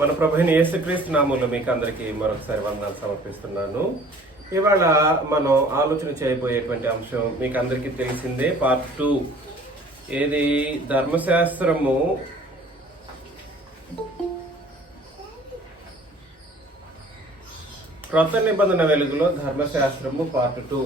మన ప్రభువైన యేసుక్రీస్తు నామములో మీకు అందరికీ మరొకసారి వందనాలు సమర్పిస్తున్నాను. ఇవాళ మనం ఆలోచన చేయబోయేటువంటి అంశం మీకు అందరికీ తెలిసిందే, పార్ట్ 2. ఏది? ధర్మశాస్త్రము క్రొత్త నిబంధన వెలుగులో ధర్మశాస్త్రము పార్ట్ 2.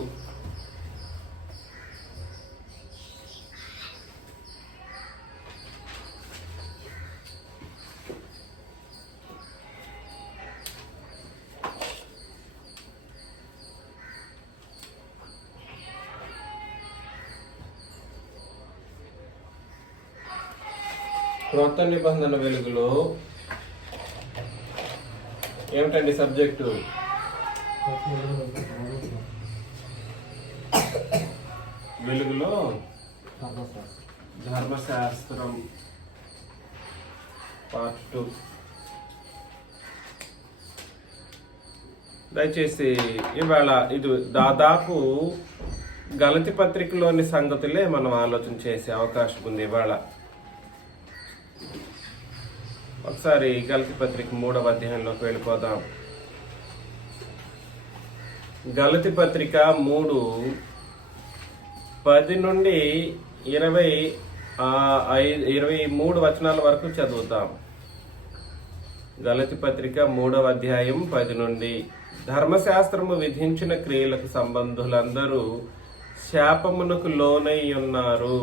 క్రొత్త నిబంధన వెలుగులో ఏమిటండి సబ్జెక్టు? వెలుగులో ధర్మశాస్త్రం పార్ట్ 2. దయచేసి ఇవాళ ఇది దాదాపు గలతి పత్రికలోని సంగతులే మనం ఆలోచన చేసే అవకాశం ఉంది. ఇవాళ ఒకసారి గలతి పత్రిక 3వ అధ్యాయంలోకి వెళ్ళిపోదాం. గలతి పత్రిక 3:10 నుండి 23 వచనాల వరకు చదువుతాం. గలతి పత్రిక 3వ అధ్యాయం 10 నుండి. ధర్మశాస్త్రము విధించిన క్రియలకు సంబంధులందరూ శాపమునకు లోనై ఉన్నారు.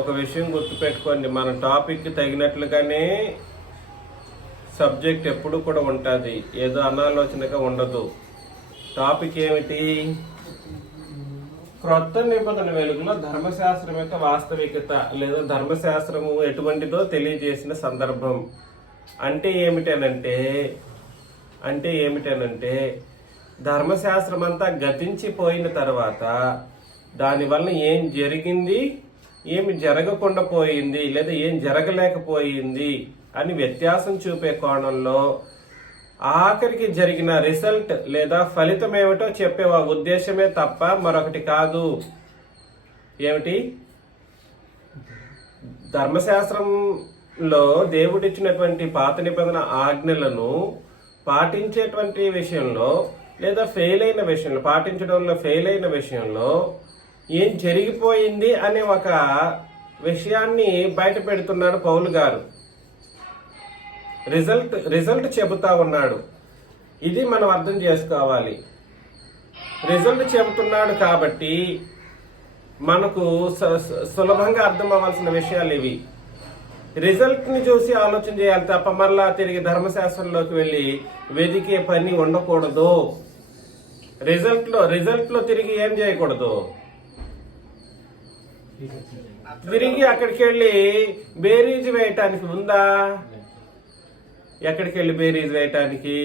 ఒక విషయం గుర్తుపెట్టుకోండి, మన టాపిక్ తగినట్లుగానే సబ్జెక్ట్ ఎప్పుడు కూడా ఉంటుంది, ఏదో అనాలోచనగా ఉండదు. టాపిక్ ఏమిటి? క్రొత్త నిబంధన వెలుగులో ధర్మశాస్త్రం యొక్క వాస్తవికత లేదా ధర్మశాస్త్రము ఎటువంటిదో తెలియజేసిన సందర్భం. అంటే ఏమిటనంటే ధర్మశాస్త్రం అంతా గతించిపోయిన తర్వాత దానివల్ల ఏం జరిగింది, ఏమి జరగకుండా పోయింది, లేదా ఏం జరగలేకపోయింది అని వ్యత్యాసం చూపే కోణంలో ఆఖరికి జరిగిన రిజల్ట్ లేదా ఫలితం ఏమిటో చెప్పే ఆ ఉద్దేశమే తప్ప మరొకటి కాదు. ఏమిటి? ధర్మశాస్త్రంలో దేవుడిచ్చినటువంటి పాత నిబంధన ఆజ్ఞలను పాటించేటువంటి విషయంలో లేదా పాటించడంలో ఫెయిల్ అయిన విషయంలో ఏం జరిగిపోయింది అనే ఒక విషయాన్ని బయట పెడుతున్నాడు పౌలు గారు. రిజల్ట్ చెబుతా ఉన్నాడు. ఇది మనం అర్థం చేసుకోవాలి. రిజల్ట్ చెబుతున్నాడు కాబట్టి మనకు సులభంగా అర్థం అవ్వాల్సిన విషయాలు ఇవి. రిజల్ట్ ని చూసి ఆలోచన చేయాలి తప్ప మళ్ళా తిరిగి ధర్మశాస్త్రంలోకి వెళ్ళి వెదికే పని ఉండకూడదు. రిజల్ట్ లో తిరిగి ఏం చేయకూడదు, తిరిగి అక్కడికి వెళ్ళి బేరీజ్ వేయటానికి ఉందా? ఎక్కడికి వెళ్ళి బేరీజ్ వేయటానికి?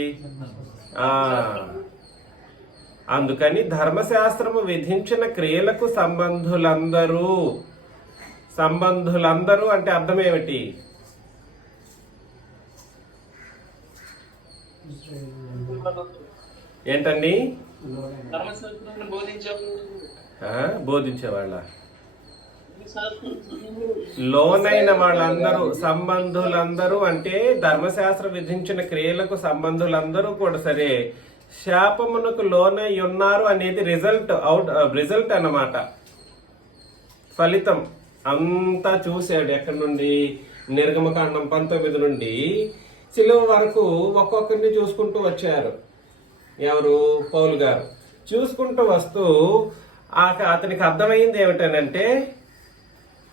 అందుకని ధర్మశాస్త్రము విధించిన క్రియలకు సంబంధులందరూ అంటే అర్థం ఏమిటి? ఏంటండి? బోధించేవాళ్ళ లోనైన వాళ్ళందరూ, సంబంధులందరూ అంటే ధర్మశాస్త్రం విధించిన క్రియలకు సంబంధులందరూ కూడా సరే శాపమునకు లోనై ఉన్నారు అనేది రిజల్ట్ అన్నమాట. ఫలితం అంతా చూశాడు. ఎక్కడి నుండి? నిర్గమకాండం 19 నుండి సిలువ వరకు ఒక్కొక్కరిని చూసుకుంటూ వచ్చారు. ఎవరు? పౌలు గారు. చూసుకుంటూ వస్తూ అతనికి అర్థమైంది ఏమిటనంటే,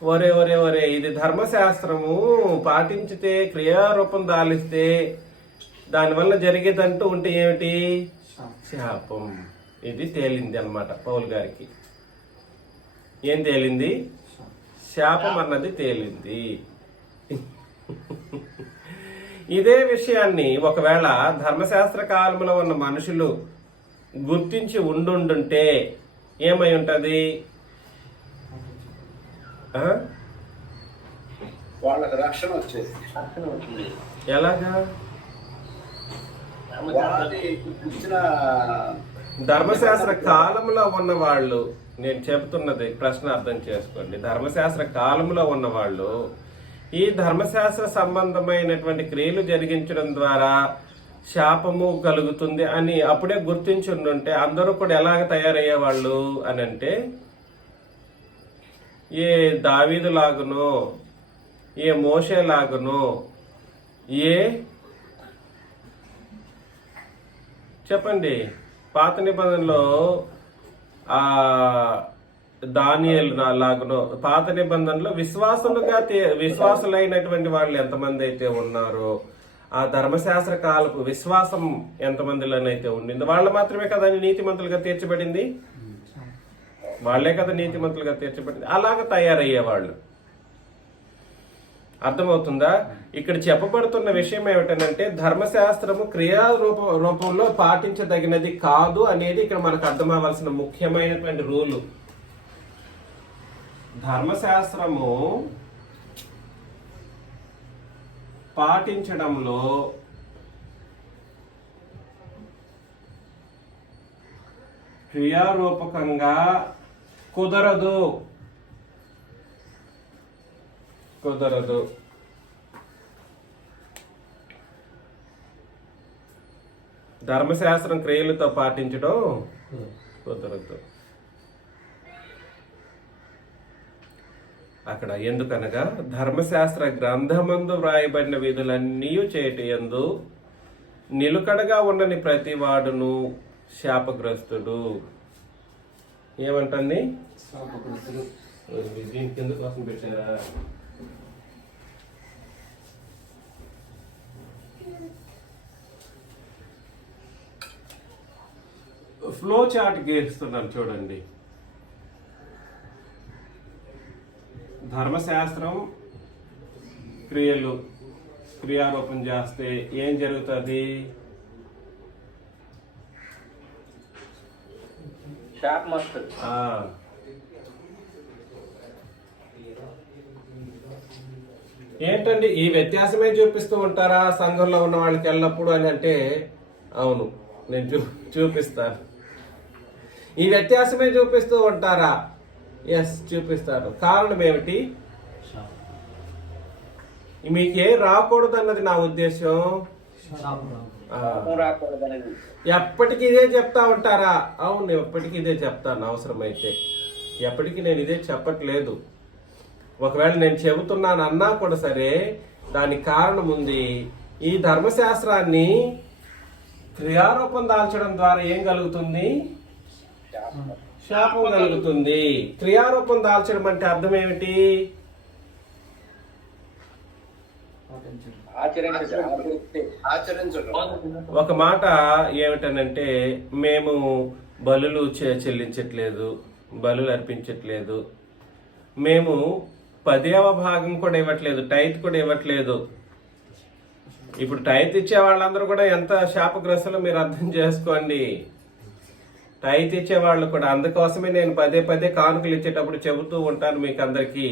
ఒరే ఇది ధర్మశాస్త్రము పాటించితే క్రియారూపం దాలిస్తే దానివల్ల జరిగేదంటూ ఉంటే ఏమిటి? శాపం. ఇది తేలింది అన్నమాట పౌలు గారికి. ఏం తేలింది? శాపం అన్నది తేలింది. ఇదే విషయాన్ని ఒకవేళ ధర్మశాస్త్ర కాలంలో ఉన్న మనుషులు గుర్తించి ఉండుంటే ఏమై ఉంటది? వాళ్ళకి రక్షణ వచ్చేది. ఎలాగా? ధర్మశాస్త్ర కాలంలో ఉన్న వాళ్ళు, నేను చెబుతున్నది ప్రశ్న అర్థం చేసుకోండి. ధర్మశాస్త్ర కాలంలో ఉన్న వాళ్ళు ఈ ధర్మశాస్త్ర సంబంధమైనటువంటి క్రియలు జరిగించడం ద్వారా శాపము కలుగుతుంది అని అప్పుడే గుర్తించుంటే అందరూ కూడా ఎలాగ తయారయ్యేవాళ్ళు అని అంటే ఏ దావీదు లాగునో, ఏ మోషే లాగునో, ఏ చెప్పండి పాత నిబంధనలో ఆ దానియేలు లాగునో, పాత నిబంధనలో విశ్వాసులైనటువంటి వాళ్ళు ఎంతమంది అయితే ఉన్నారో, ఆ ధర్మశాస్త్ర కాలపు విశ్వాసం ఎంతమందిలోనైతే ఉండింది వాళ్ళు మాత్రమే కదా నీతిమంతులుగా తీర్చబడింది. వాళ్లే కదా నీతిమంతులుగా తీర్చబడింది. అలాగ తయారయ్యేవాళ్ళు. అర్థమవుతుందా? ఇక్కడ చెప్పబడుతున్న విషయం ఏమిటనంటే ధర్మశాస్త్రము క్రియా రూపంలో పాటించదగినది కాదు అనేది ఇక్కడ మనకు అర్థమవలసిన ముఖ్యమైనటువంటి రూలు. ధర్మశాస్త్రము పాటించడంలో క్రియారూపకంగా కుదరదు. ధర్మశాస్త్రం క్రియలతో పాటించడం కుదరదు. అక్కడ ఎందుకనగా ధర్మశాస్త్ర గ్రంథమందు వ్రాయబడిన విధులన్నీ చేయుటయందు నిలుకడగా ఉండని ప్రతి వాడును శాపగ్రస్తుడు. ఏమంటుంది? దీని కింద కోసం పెట్టారా? ఫ్లో చార్ట్ గీస్తున్నాను చూడండి. ధర్మశాస్త్రం క్రియారూపం చేస్తే ఏం జరుగుతుంది? ఏంటండి ఈ వ్యత్యాసమే చూపిస్తూ ఉంటారా సంఘంలో ఉన్న వాళ్ళకి ఎల్లప్పుడు అని అంటే, అవును నేను చూపిస్తాను. ఈ వ్యత్యాసమే చూపిస్తూ ఉంటారా? ఎస్ చూపిస్తారు. కారణం ఏమిటి? మీకే రాకూడదు అన్నది నా ఉద్దేశం. ఎప్పటికీ ఇదే చెప్తా ఉంటారా? అవును ఎప్పటికీ ఇదే చెప్తాను. అవసరమైతే ఎప్పటికీ నేను ఇదే చెప్పట్లేదు. ఒకవేళ నేను చెబుతున్నాను అన్నా కూడా సరే దానికి కారణం ఉంది. ఈ ధర్మశాస్త్రాన్ని క్రియారూపం దాల్చడం ద్వారా ఏం కలుగుతుంది? శాపం కలుగుతుంది. క్రియారూపం దాల్చడం అంటే అర్థం ఏమిటి? ఒక మాట ఏమిటనంటే మేము బలులు చెల్లించట్లేదు, బలులు అర్పించట్లేదు, మేము 10వ భాగం కూడా ఇవ్వట్లేదు, టైత్ కూడా ఇవ్వట్లేదు. ఇప్పుడు టైత్ ఇచ్చే వాళ్ళందరూ కూడా ఎంత శాపగ్రస్తులో మీరు అర్థం చేసుకోండి. టైత్ ఇచ్చే వాళ్ళు కూడా. అందుకోసమే నేను పదే కానుకలు ఇచ్చేటప్పుడు చెబుతూ ఉంటాను మీకు అందరికీ.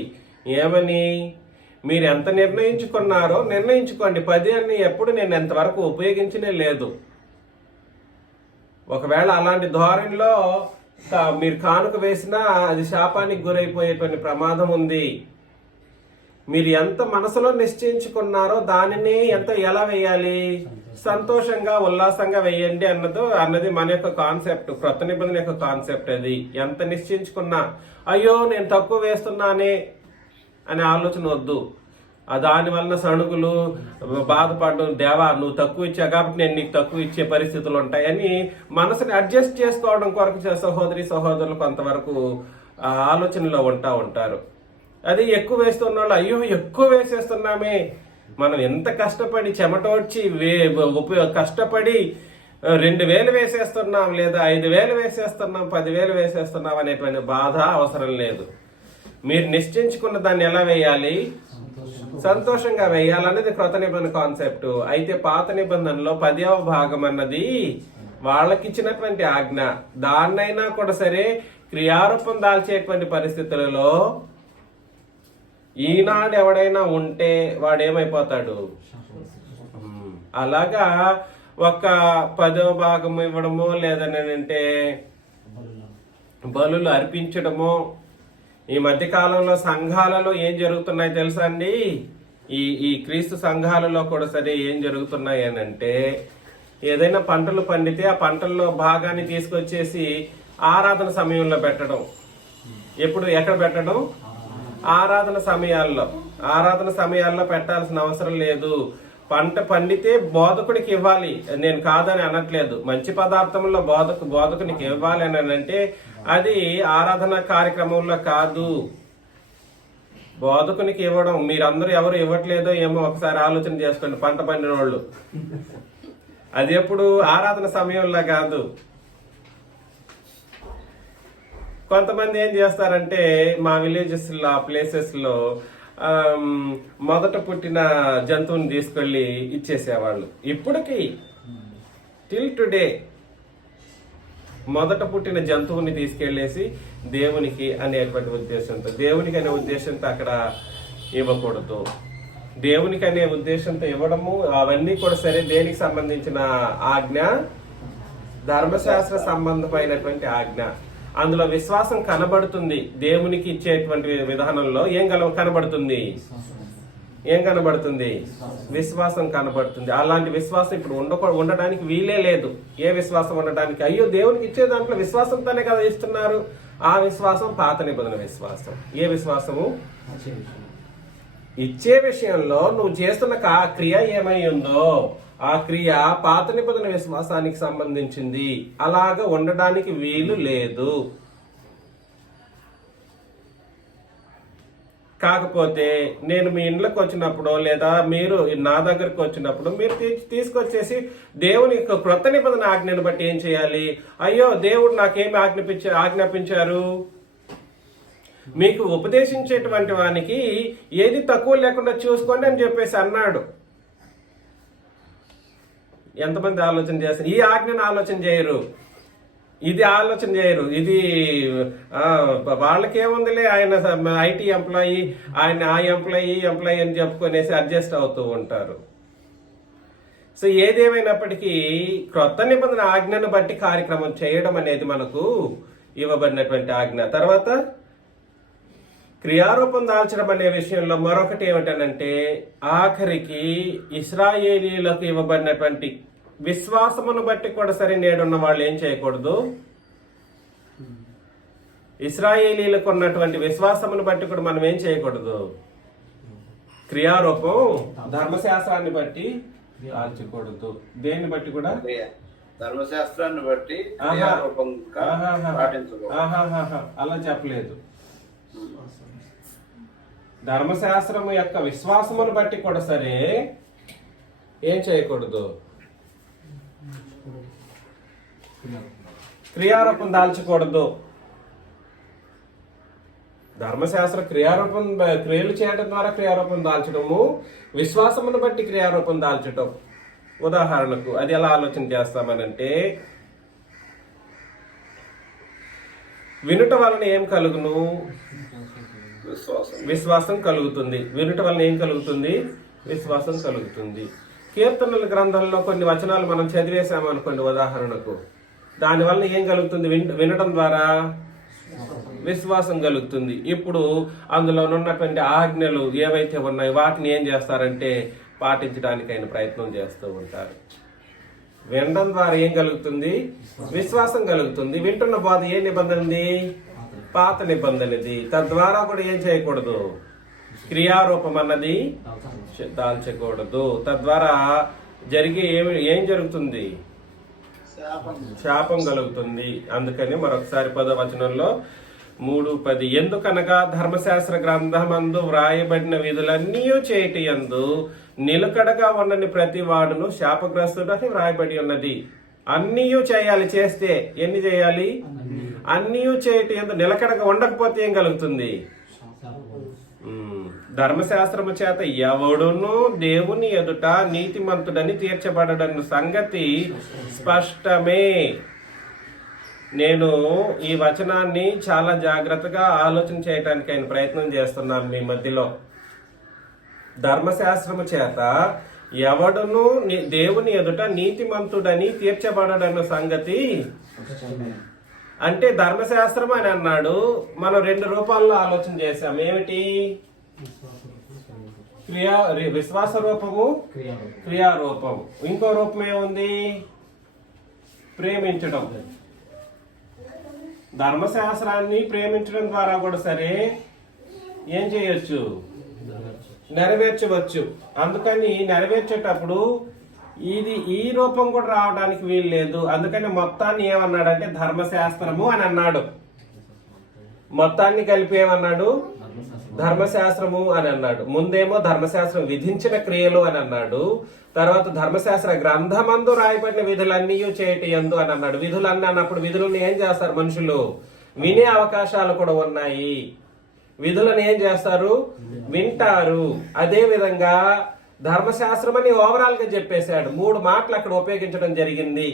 ఏమని? మీరు ఎంత నిర్ణయించుకున్నారో నిర్ణయించుకోండి. 10 అని ఎప్పుడు నేను ఎంతవరకు ఉపయోగించనే లేదు. ఒకవేళ అలాంటి ధోరణిలో మీరు కానుక వేసినా అది శాపానికి గురైపోయేటువంటి ప్రమాదం ఉంది. మీరు ఎంత మనసులో నిశ్చయించుకున్నారో దానిని ఎలా వేయాలి? సంతోషంగా ఉల్లాసంగా వేయండి అన్నది మన యొక్క కాన్సెప్ట్, క్రొత్త నిబంధన యొక్క కాన్సెప్ట్. అది ఎంత నిశ్చయించుకున్నా అయ్యో నేను తక్కువ వేస్తున్నానే అనే ఆలోచన వద్దు. దాని వలన సణుగులు బాధపడడం, దేవా నువ్వు తక్కువ ఇచ్చా కాబట్టి నేను నీకు తక్కువ ఇచ్చే పరిస్థితులు ఉంటాయని మనసుని అడ్జస్ట్ చేసుకోవడం కొరకు సహోదరులు కొంతవరకు ఆలోచనలో ఉంటారు. అది ఎక్కువ వేస్తున్న వాళ్ళు అయ్యో ఎక్కువ వేసేస్తున్నామే, మనం ఎంత కష్టపడి చెమటోడ్చి కష్టపడి 2000 వేసేస్తున్నాం, లేదా 5000 వేసేస్తున్నాం, 10,000 వేసేస్తున్నాం అనేటువంటి బాధ అవసరం లేదు. మీరు నిశ్చయించుకున్న దాన్ని ఎలా వేయాలి? సంతోషంగా వేయాలనేది క్రొత్త నిబంధన కాన్సెప్ట్. అయితే పాత నిబంధనలో 10వ భాగం అన్నది వాళ్ళకిచ్చినటువంటి ఆజ్ఞ. దాన్నైనా కూడా సరే క్రియారూపం దాల్చేటువంటి పరిస్థితులలో ఈనాడు ఎవడైనా ఉంటే వాడేమైపోతాడు? అలాగా ఒక 10వ భాగం ఇవ్వడమో లేదనంటే బలులు అర్పించడమో. ఈ మధ్య కాలంలో సంఘాలలో ఏం జరుగుతున్నాయి తెలుసా అండి? ఈ క్రీస్తు సంఘాలలో కూడా సరే ఏం జరుగుతున్నాయి అని అంటే, ఏదైనా పంటలు పండితే ఆ పంటల్లో భాగాన్ని తీసుకొచ్చేసి ఆరాధన సమయంలో పెట్టడం. ఎక్కడ పెట్టడం? ఆరాధన సమయాల్లో పెట్టాల్సిన అవసరం లేదు. పంట పండితే బోధకుడికి ఇవ్వాలి, నేను కాదని అనట్లేదు. మంచి పదార్థంలో బోధకునికి ఇవ్వాలి అని అంటే అది ఆరాధన కార్యక్రమంలో కాదు, బోధకునికి ఇవ్వడం. మీరందరూ ఎవరు ఇవ్వట్లేదో ఏమో ఒకసారి ఆలోచన చేసుకోండి. పంట పండిన వాళ్ళు అది ఎప్పుడు ఆరాధన సమయంలో కాదు. కొంతమంది ఏం చేస్తారంటే మా విలేజెస్ లో, ఆ ప్లేసెస్ లో మొదట పుట్టిన జంతువుని తీసుకెళ్లి ఇచ్చేసేవాళ్ళు. ఇప్పటికి టిల్ టుడే మొదట పుట్టిన జంతువుని తీసుకెళ్లేసి దేవునికి అనేటువంటి ఉద్దేశంతో, దేవునికి అనే ఉద్దేశంతో అక్కడ ఇవ్వకూడదు. దేవునికి అనే ఉద్దేశంతో ఇవ్వడము అవన్నీ కూడా సరే దేనికి సంబంధించిన ఆజ్ఞ? ధర్మశాస్త్ర సంబంధమైనటువంటి ఆజ్ఞ. అందులో విశ్వాసం కనబడుతుంది. దేవునికి ఇచ్చేటువంటి విధానంలో ఏం కనబడుతుంది? విశ్వాసం కనబడుతుంది. అలాంటి విశ్వాసం ఇప్పుడు ఉండడానికి వీలే లేదు. ఏ విశ్వాసం ఉండడానికి? అయ్యో దేవునికి ఇచ్చే దాంట్లో విశ్వాసంతోనే కదా ఇస్తున్నారు. ఆ విశ్వాసం పాత నిబంధన విశ్వాసం. ఏ విశ్వాసము? ఇచ్చే విషయంలో నువ్వు చేస్తున్న క్రియ ఏమై ఉందో ఆ క్రియ పాత నిబంధన విశ్వాసానికి సంబంధించింది. అలాగా ఉండడానికి వీలు లేదు. కాకపోతే నేను మీ ఇంట్లోకి వచ్చినప్పుడు లేదా మీరు నా దగ్గరకు వచ్చినప్పుడు మీరు తీసుకొచ్చేసి దేవుని క్రొత్త నిబంధన ఆజ్ఞను బట్టి ఏం చేయాలి? అయ్యో దేవుడు నాకేమి ఆజ్ఞాపించారు? మీకు ఉపదేశించేటువంటి వానికి ఏది తక్కువ లేకుండా చూసుకోండి అని చెప్పేసి అన్నాడు. ఎంతమంది ఆలోచన చేస్తారు? ఈ ఆజ్ఞను ఆలోచన చేయరు, ఇది ఆలోచన చేయరు. ఇది వాళ్ళకేముందిలే, ఆయన ఐటీ ఎంప్లాయీ, ఆయన ఆ ఎంప్లాయీ అని చెప్పుకొనేసి అడ్జస్ట్ అవుతూ ఉంటారు. సో ఏదేమైనప్పటికీ క్రొత్త నిబంధన ఆజ్ఞను బట్టి కార్యక్రమం చేయడం అనేది మనకు ఇవ్వబడినటువంటి ఆజ్ఞ. తర్వాత క్రియారూపం దాల్చడం అనే విషయంలో మరొకటి ఏమిటనంటే, ఆఖరికి ఇశ్రాయేలీలకు ఇవ్వబడినటువంటి విశ్వాసమును బట్టి కూడా సరే నేడున్న వాళ్ళు ఏం చేయకూడదు? ఇశ్రాయేలీలకు ఉన్నటువంటి విశ్వాసమును బట్టి కూడా మనం ఏం చేయకూడదు? క్రియారూపం ధర్మశాస్త్రాన్ని బట్టి దాల్చకూడదు. దేన్ని బట్టి కూడా? ధర్మశాస్త్రాన్ని బట్టి అలా చెప్పలేదు. ధర్మశాస్త్రం యొక్క విశ్వాసమును బట్టి కూడా సరే ఏం చేయకూడదు? క్రియారూపం దాల్చకూడదు. ధర్మశాస్త్ర క్రియలు చేయడం ద్వారా క్రియారూపం దాల్చడము, విశ్వాసమును బట్టి క్రియారూపం దాల్చడం. ఉదాహరణకు అది ఎలా ఆలోచన చేస్తామనంటే, వినుట వలన ఏం కలుగును? విశ్వాసం కలుగుతుంది. వినుట వలన ఏం కలుగుతుంది? విశ్వాసం కలుగుతుంది. కీర్తనల గ్రంథంలో కొన్ని వచనాలు మనం చదివేశామనుకోండి ఉదాహరణకు, దానివల్ల ఏం కలుగుతుంది? వినడం ద్వారా విశ్వాసం కలుగుతుంది. ఇప్పుడు అందులో ఉన్నటువంటి ఆజ్ఞలు ఏవైతే ఉన్నాయో వాటిని ఏం చేస్తారంటే పాటించడానికి ఆయన ప్రయత్నం చేస్తూ ఉంటారు. వినడం ద్వారా ఏం కలుగుతుంది? విశ్వాసం కలుగుతుంది. వింటున్న బోధ ఏ నిబంధనది? పాత నిబంధనది. తద్వారా కూడా ఏం చేయకూడదు? క్రియారూపం అన్నది దాల్చకూడదు. తద్వారా ఏం జరుగుతుంది? శాపం కలుగుతుంది. అందుకని మరొకసారి 10వ వచనంలో 3:10, ఎందుకనగా ధర్మశాస్త్ర గ్రంథమందు వ్రాయబడిన విధులన్నీ చేయుట యందు నిలకడగా ఉండని ప్రతి వాడును శాపగ్రస్తుడని వ్రాయబడి ఉన్నది. అన్నీ చేయాలి. చేస్తే ఎన్ని చేయాలి? అన్నీ చేయుట యందు నిలకడగా ఉండకపోతే ఏం కలుగుతుంది? ధర్మశాస్త్రము చేత ఎవడును దేవుని ఎదుట నీతిమంతుడని తీర్చబడడన్న సంగతి స్పష్టమే. నేను ఈ వచనాన్ని చాలా జాగ్రత్తగా ఆలోచన చేయడానికి ఆయన ప్రయత్నం చేస్తున్నాను మీ మధ్యలో. ధర్మశాస్త్రము చేత ఎవడును దేవుని ఎదుట నీతిమంతుడని తీర్చబడడన్న సంగతి అంటే ధర్మశాస్త్రం అని అన్నాడు. మనం 2 రూపాల్లో ఆలోచన చేశాం. ఏమిటి? విశ్వాస రూపము క్రియారూపము. ఇంకో రూపం ఏముంది? ప్రేమించడం. ధర్మశాస్త్రాన్ని ప్రేమించడం ద్వారా కూడా సరే ఏం చేయొచ్చు? నెరవేర్చవచ్చు. అందుకని నెరవేర్చేటప్పుడు ఈ రూపం కూడా రావడానికి వీలు లేదు. అందుకని మొత్తాన్ని ఏమన్నాడంటే ధర్మశాస్త్రము అని అన్నాడు. మొత్తాన్ని కలిపి ఏమన్నాడు? ధర్మశాస్త్రము అని అన్నాడు. ముందేమో ధర్మశాస్త్రం విధించిన క్రియలు అని అన్నాడు. తర్వాత ధర్మశాస్త్ర గ్రంథమందు రాయబడిన విధులన్నీ చేయటి యందు అని అన్నాడు. విధులన్నీ అన్నప్పుడు విధులను ఏం చేస్తారు మనుషులు? వినే అవకాశాలు కూడా ఉన్నాయి. విధులను ఏం చేస్తారు? వింటారు. అదే విధంగా ధర్మశాస్త్రం అని ఓవరాల్ గా చెప్పేశాడు. 3 మాటలు అక్కడ ఉపయోగించడం జరిగింది.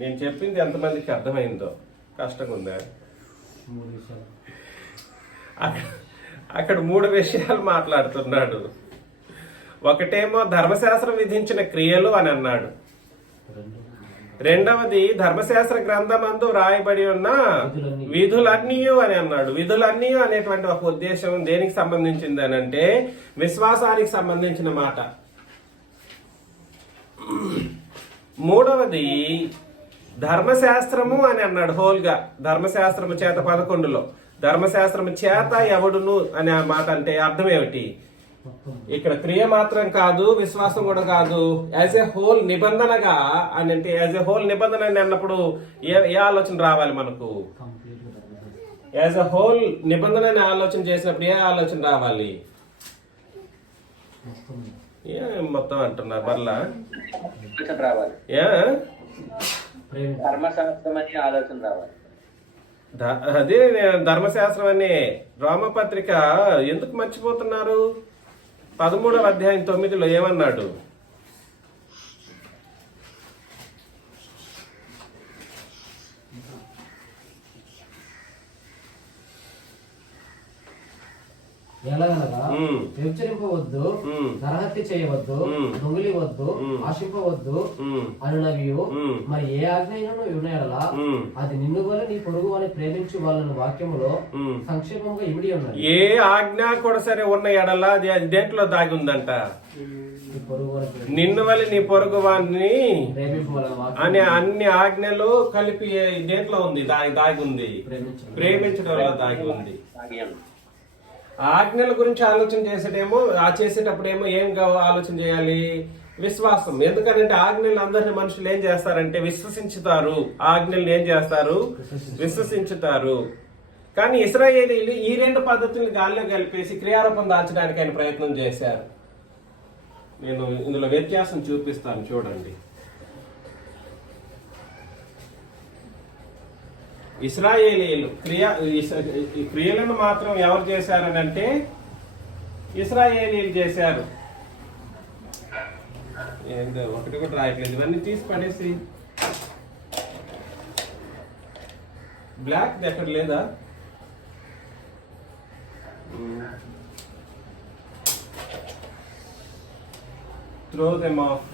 నేను చెప్పింది ఎంతమందికి అర్థమైందో? కష్టంగా ఉందా? అక్కడ 3 విషయాలు మాట్లాడుతున్నాడు. ఒకటేమో ధర్మశాస్త్రం విధించిన క్రియలు అని అన్నాడు. రెండవది ధర్మశాస్త్ర గ్రంథమందు రాయబడి ఉన్న విధులన్నీ అని అన్నాడు. విధులన్నీ అనేటువంటి ఒక ఉద్దేశం దేనికి సంబంధించింది అని అంటే విశ్వాసానికి సంబంధించిన మాట. మూడవది ధర్మశాస్త్రము అని అన్నాడు. హోల్గా ధర్మశాస్త్రము చేత 11లో ధర్మశాస్త్రము చేత ఎవడును అనే మాట అంటే అర్థం ఏమిటి? ఇక్కడ క్రియ మాత్రం కాదు, విశ్వాసం కూడా కాదు, యాజ్ ఎ హోల్ నిబంధనగా అని అంటే యాజ్ ఎ హోల్ నిబంధన అన్నప్పుడు ఏ ఆలోచన రావాలి మనకు? యాజ్ ఎ హోల్ నిబంధన ఆలోచన చేసినప్పుడు ఏ ఆలోచన రావాలి? మొత్తం అంటున్నారు మరలా ధర్మశాస్త్రం అని ఆలోచన రావాలి. అదే ధర్మశాస్త్రం అనే రోమపత్రిక ఎందుకు మర్చిపోతున్నారు? 13వ అధ్యాయం 9లో ఏమన్నాడు? ఎలాగనగా వ్యభిచరింపవద్దు, నరహత్య చేయవద్దు, దొంగిలివద్దు, ఆశింపవద్దు అనునవియు మరి ఏ ఆజ్ఞను ఉన్నాయలా అది నిన్ను వల్ల నీ పొరుగు అని ప్రేమించు వాళ్ళని వాక్యములో సంక్షేమంగా ఇమిడి ఉన్నది. ఏ ఆజ్ఞ కూడా సరే ఉన్న ఎడలా దేంట్లో దాగి ఉందంట? నిన్ను వల్ల నీ పొరుగు వాడిని అనే అన్ని ఆజ్ఞలు కలిపి దేంట్లో ఉంది? దాగి ఉంది. ప్రేమించడంలో దాగి ఉంది. ఆజ్ఞల గురించి ఆలోచన చేసేటప్పుడేమో ఏం ఆలోచన చేయాలి? విశ్వాసం. ఎందుకంటే ఆజ్ఞలు అందరిని మనుషులు ఏం చేస్తారంటే విశ్వసించుతారు. ఆజ్ఞలు ఏం చేస్తారు? విశ్వసించుతారు. కానీ ఇశ్రాయేలీయులు ఈ 2 పద్ధతుల్ని గాల్లో కలిపేసి క్రియారూపం దాల్చడానికి ఆయన ప్రయత్నం చేశారు. నేను ఇందులో వ్యత్యాసం చూపిస్తాను, చూడండి. ఇశ్రాయేలీయులు క్రియలను మాత్రం ఎవరు చేశారని అంటే ఇశ్రాయేలీయులు చేశారు. ఏంటో ఒకటి కూడా రాయట్లేదు, ఇవన్నీ తీసి పడేసి. బ్లాక్ ఎక్కడ లేదా? Throw them of.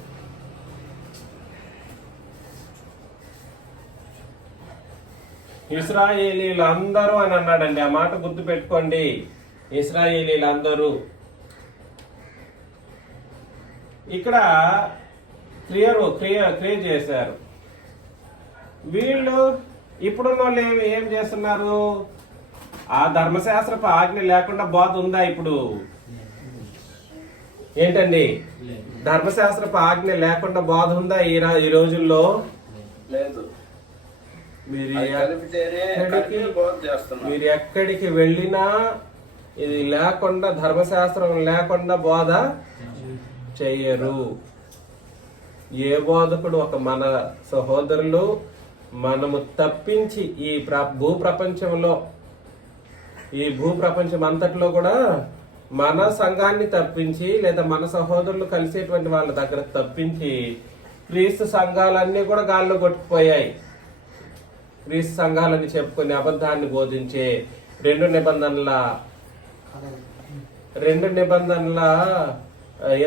ఇశ్రాయేలీలు అందరూ అని అన్నాడండి. ఆ మాట గుర్తు పెట్టుకోండి. ఇశ్రాయేలీలు అందరూ. ఇక్కడ క్రియ చేశారు. వీళ్ళు ఇప్పుడున్న వాళ్ళు ఏం చేస్తున్నారు? ఆ ధర్మశాస్త్రపు ఆజ్ఞ లేకుండా బోధ ఉందా ఇప్పుడు? ఏంటండి? ధర్మశాస్త్రపు ఆజ్ఞ లేకుండా బోధ ఉందా ఈ రోజుల్లో? లేదు. మీరు ఎక్కడికి వెళ్ళినా ఇది లేకుండా, ధర్మశాస్త్రం లేకుండా బోధ చెయ్యరు. ఏ బోధకుడు ఒక మన సహోదరులు మనము తప్పించి ఈ భూప్రపంచం అంతట్లో కూడా మన సంఘాన్ని తప్పించి లేదా మన సహోదరులు కలిసేటువంటి వాళ్ళ దగ్గర తప్పించి క్రీస్తు సంఘాలన్నీ కూడా గాల్లో కొట్టుకుపోయాయి. క్రీస్తు సంఘాలని చెప్పుకొని అబద్ధాన్ని బోధించే రెండు నిబంధనల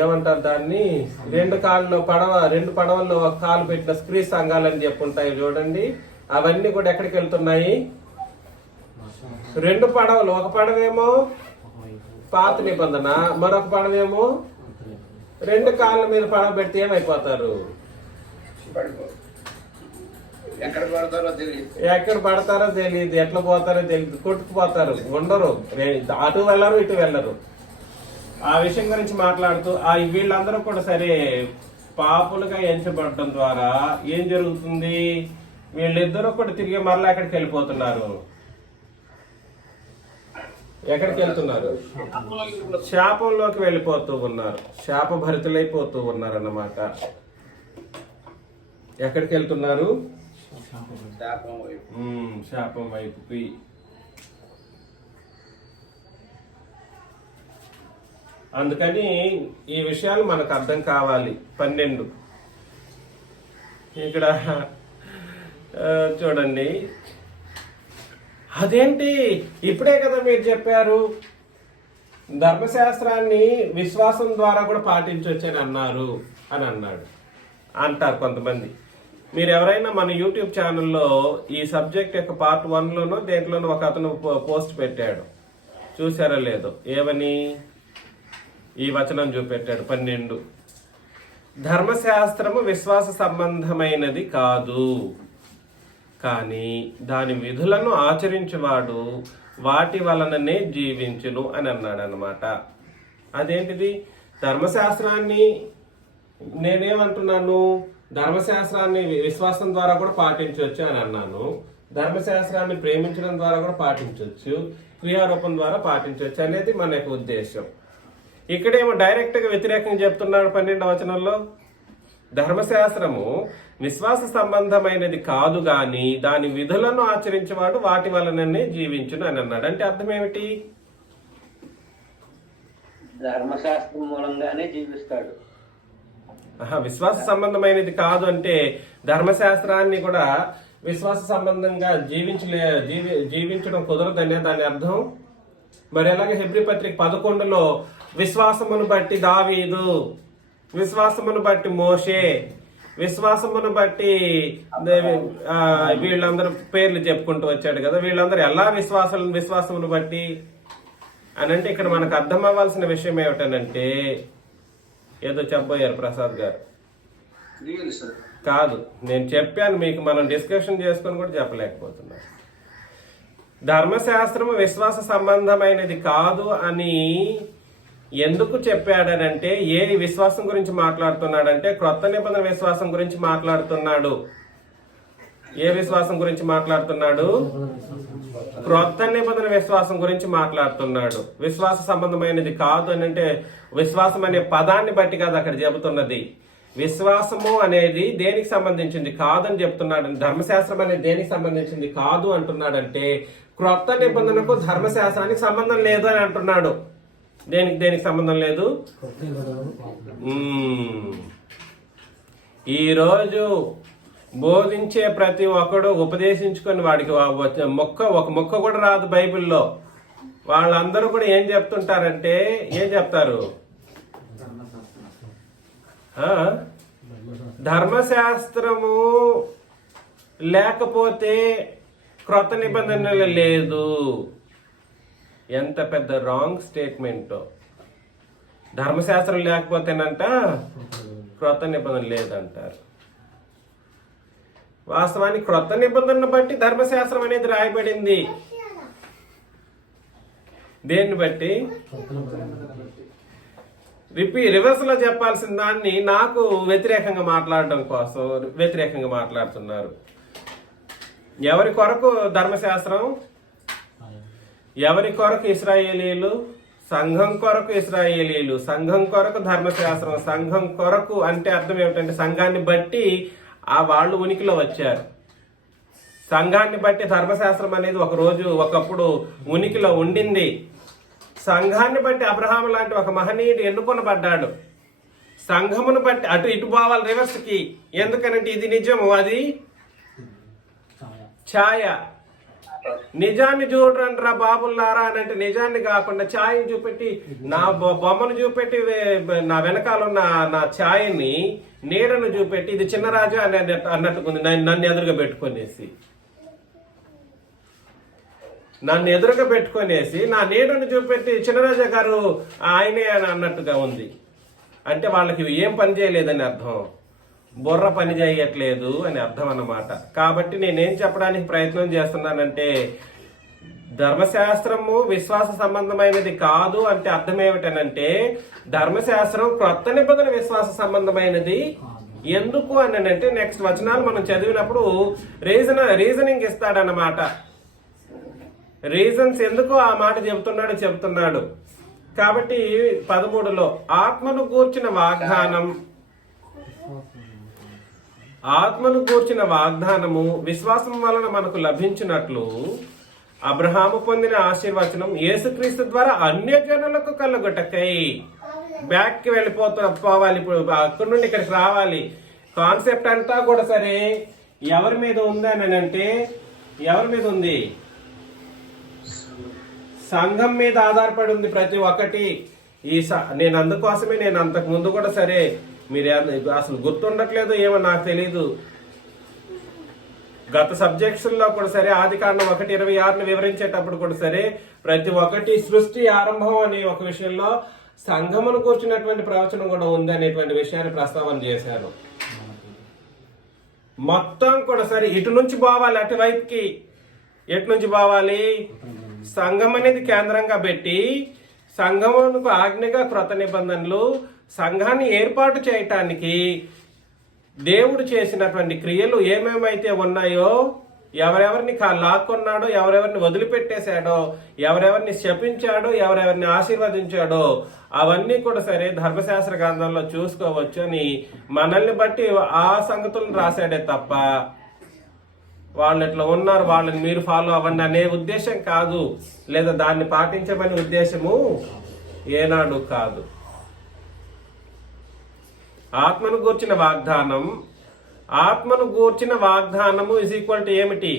ఏమంటారు దాన్ని? రెండు పడవల్లో ఒక కాలు పెట్టిన స్త్రీ సంఘాలని చెప్పుంటాయి చూడండి. అవన్నీ కూడా ఎక్కడికి వెళ్తున్నాయి? రెండు పడవలు, ఒక పడవేమో పాత నిబంధన, మరొక పడవేమో రెండు కాళ్ళ మీద పడవ పెడితే ఏమైపోతారు? ఎక్కడ పడతారో తెలియదు, ఎట్లా పోతారో తెలియదు, కొట్టుకుపోతారు, ఉండరు, అటు వెళ్ళరు ఇటు వెళ్ళరు. ఆ విషయం గురించి మాట్లాడుతూ వీళ్ళందరూ కూడా సరే పాపులుగా ఎంచబడటం ద్వారా ఏం జరుగుతుంది? వీళ్ళిద్దరూ కూడా తిరిగి మరలా ఎక్కడికి వెళ్ళిపోతున్నారు? ఎక్కడికి వెళ్తున్నారు? శాపంలోకి వెళ్ళిపోతూ ఉన్నారు, శాపభరితులైపోతూ ఉన్నారు అన్నమాట. ఎక్కడికి వెళ్తున్నారు? శాపం వైపుకి. అందుకని ఈ విషయాలు మనకు అర్థం కావాలి. 12 ఇక్కడ చూడండి, అదేంటి ఇప్పుడే కదా మీరు చెప్పారు ధర్మశాస్త్రాన్ని విశ్వాసం ద్వారా కూడా పాటించవచ్చని అన్నారు అని అంటారు కొంతమంది. మీరు ఎవరైనా మన యూట్యూబ్ ఛానల్లో ఈ సబ్జెక్ట్ యొక్క పార్ట్ 1లోనో దేంట్లోనో ఒక అతను పోస్ట్ పెట్టాడు, చూసారో లేదో? ఏమని ఈ వచనం చూపెట్టాడు 12, ధర్మశాస్త్రము విశ్వాస సంబంధమైనది కాదు, కానీ దాని విధులను ఆచరించేవాడు వాటి వలననే జీవించును అని అన్నాడు అన్నమాట. అదేంటిది? ధర్మశాస్త్రాన్ని నేనేమంటున్నాను? ధర్మశాస్త్రాన్ని విశ్వాసం ద్వారా కూడా పాటించవచ్చు అని అన్నాను. ధర్మశాస్త్రాన్ని ప్రేమించడం ద్వారా కూడా పాటించవచ్చు, క్రియారూపం ద్వారా పాటించవచ్చు అనేది మన యొక్క ఉద్దేశం. ఇక్కడేమో డైరెక్ట్ గా వ్యతిరేకంగా చెప్తున్నాడు 12వ వచనంలో. ధర్మశాస్త్రము విశ్వాస సంబంధమైనది కాదు గాని దాని విధులను ఆచరించేవాడు వాటి వలననే జీవించును అని అన్నాడు. అంటే అర్థం ఏమిటి? ధర్మశాస్త్రం మూలంగానే జీవిస్తాడు. విశ్వాస సంబంధమైనది కాదు అంటే ధర్మశాస్త్రాన్ని కూడా విశ్వాస సంబంధంగా జీవించడం కుదరదనే దాని అర్థం. మరి అలాగే హెబ్రీ పత్రిక 11లో విశ్వాసమును బట్టి దావీదు, విశ్వాసమును బట్టి మోషే, విశ్వాసమును బట్టి వీళ్ళందరూ పేర్లు చెప్పుకుంటూ వచ్చాడు కదా. వీళ్ళందరూ ఎలా విశ్వాసమును బట్టి అని అంటే ఇక్కడ మనకు అర్థం అవ్వాల్సిన విషయం ఏమిటనంటే, ఏదో చెప్పబోయారు ప్రసాద్ గారు. కాదు, నేను చెప్పాను మీకు, మనం డిస్కషన్ చేసుకొని కూడా చెప్పలేకపోతున్నాను. ధర్మశాస్త్రము విశ్వాస సంబంధమైనది కాదు అని ఎందుకు చెప్పాడనంటే, ఏ విశ్వాసం గురించి మాట్లాడుతున్నాడంటే క్రొత్త నిబంధన విశ్వాసం గురించి మాట్లాడుతున్నాడు. ఏ విశ్వాసం గురించి మాట్లాడుతున్నాడు? క్రొత్త నిబంధన విశ్వాసం గురించి మాట్లాడుతున్నాడు. విశ్వాస సంబంధమైనది కాదు అని అంటే విశ్వాసం అనే పదాన్ని బట్టి కాదు అక్కడ చెబుతున్నది. విశ్వాసము అనేది దేనికి సంబంధించింది కాదని చెప్తున్నాడు. ధర్మశాస్త్రం అనేది దేనికి సంబంధించింది కాదు అంటున్నాడంటే క్రొత్త నిబంధనకు ధర్మశాస్త్రానికి సంబంధం లేదు అని అంటున్నాడు. దేనికి సంబంధం లేదు? ఈరోజు బోధించే ప్రతి ఒక్కడు ఉపదేశించుకొని వాడికి ఒక మొక్క కూడా రాదు బైబిల్లో. వాళ్ళందరూ కూడా ఏం చెప్తుంటారంటే, ఏం చెప్తారు? ధర్మశాస్త్రము లేకపోతే క్రొత్త నిబంధనలు లేదు. ఎంత పెద్ద రాంగ్ స్టేట్మెంట్. ధర్మశాస్త్రం లేకపోతేనంట క్రొత్త నిబంధన లేదంటారు. వాస్తవానికి క్రొత్త నిబంధనను బట్టి ధర్మశాస్త్రం అనేది రాయబడింది. దేన్ని బట్టి? రివర్స్ లో చెప్పాల్సిన దాన్ని నాకు వ్యతిరేకంగా మాట్లాడడం కోసం వ్యతిరేకంగా మాట్లాడుతున్నారు. ఎవరి కొరకు ధర్మశాస్త్రం? ఎవరి కొరకు ఇశ్రాయేలీయులు? సంఘం కొరకు ఇశ్రాయేలీయులు, సంఘం కొరకు ధర్మశాస్త్రం. సంఘం కొరకు అంటే అర్థం ఏమిటంటే సంఘాన్ని బట్టి వాళ్ళు ఉనికిలో వచ్చారు. సంఘాన్ని బట్టి ధర్మశాస్త్రం అనేది ఒకప్పుడు ఉనికిలో ఉండింది. సంఘాన్ని బట్టి అబ్రహాం లాంటి ఒక మహనీయుడు ఎన్నుకొనబడ్డాడు. సంఘమును బట్టి అటు ఇటు పోవాలి రివర్స్ కి. ఎందుకనంటే ఇది నిజము, అది ఛాయ. నిజాన్ని చూడండిరా బాబుల్లారా అని అంటే నిజాన్ని కాకుండా ఛాయని చూపెట్టి, నా బొమ్మను చూపెట్టి, నా వెనకాలన్న నా ఛాయని నీడను చూపెట్టి ఇది చిన్నరాజు అని అన్నట్టుకుంది నన్ను ఎదురుగా పెట్టుకునేసి. నన్ను ఎదురుగా పెట్టుకొనేసి నా నీడను చూపెట్టి చినరాజా గారు ఆయనే అని అన్నట్టుగా ఉంది. అంటే వాళ్ళకి ఏం పని చేయలేదని అర్థం, బుర్ర పని చేయట్లేదు అని అర్థం అన్నమాట. కాబట్టి నేనేం చెప్పడానికి ప్రయత్నం చేస్తున్నానంటే, ధర్మశాస్త్రము విశ్వాస సంబంధమైనది కాదు అంటే అర్థం ఏమిటనంటే, ధర్మశాస్త్రం క్రొత్త నిబంధన విశ్వాస సంబంధమైనది. ఎందుకు అని అంటే నెక్స్ట్ వచనాలు మనం చదివినప్పుడు రీజనింగ్ ఇస్తాడన్నమాట. రీజన్స్ ఎందుకు ఆ మాట చెబుతున్నాడు. కాబట్టి 13లో ఆత్మను గూర్చిన వాగ్దానము విశ్వాసం వలన మనకు లభించినట్లు అబ్రహాము పొందిన ఆశీర్వచనం యేసుక్రీస్తు ద్వారా అన్యజనులకు కలుగుటకై. బ్యాక్ కి పోవాలి, ఇప్పుడు అక్కడి నుండి ఇక్కడికి రావాలి. కాన్సెప్ట్ అంతా కూడా సరే ఎవరి మీద ఉందని అంటే, ఎవరి మీద ఉంది? సంఘం మీద ఆధారపడి ఉంది ప్రతి ఒక్కటి. నేను అందుకోసమే నేను అంతకు ముందు కూడా సరే, మీరు అసలు గుర్తుండట్లేదు ఏమో నాకు తెలీదు, గత సబ్జెక్ట్స్లో కూడా సరే ఆదికాండం 1:26 వివరించేటప్పుడు కూడా సరే ప్రతి ఒక్కటి సృష్టి ఆరంభం అనే ఒక విషయంలో సంఘమును కూర్చున్నటువంటి ప్రవచనం కూడా ఉంది అనేటువంటి విషయాన్ని ప్రస్తావన చేశాను. మొత్తం కూడా సరే ఇటు నుంచి పోవాలి, అటువైపుకి ఎటు నుంచి పోవాలి? సంఘం అనేది కేంద్రంగా పెట్టి సంఘమునకు ఆజ్ఞగా క్రొత్త నిబంధనలు, సంఘాన్ని ఏర్పాటు చేయటానికి దేవుడు చేసినటువంటి క్రియలు ఏమేమైతే ఉన్నాయో, ఎవరెవరిని లాక్కున్నాడో, ఎవరెవరిని వదిలిపెట్టేశాడో, ఎవరెవరిని శపించాడో, ఎవరెవరిని ఆశీర్వదించాడో అవన్నీ కూడా సరే ధర్మశాస్త్ర గ్రంథంలో చూసుకోవచ్చు అని మనల్ని బట్టి ఆ సంగతులను రాశాడే తప్ప వాళ్ళు ఇట్లా ఉన్నారు వాళ్ళని మీరు ఫాలో అవ్వండి అనే ఉద్దేశం కాదు, లేదా దాన్ని పాటించమనే ఉద్దేశము ఏనాడు కాదు. ఆత్మను గూర్చిన వాగ్దానము ఇజ్ ఈక్వల్ టు ఏమిటి?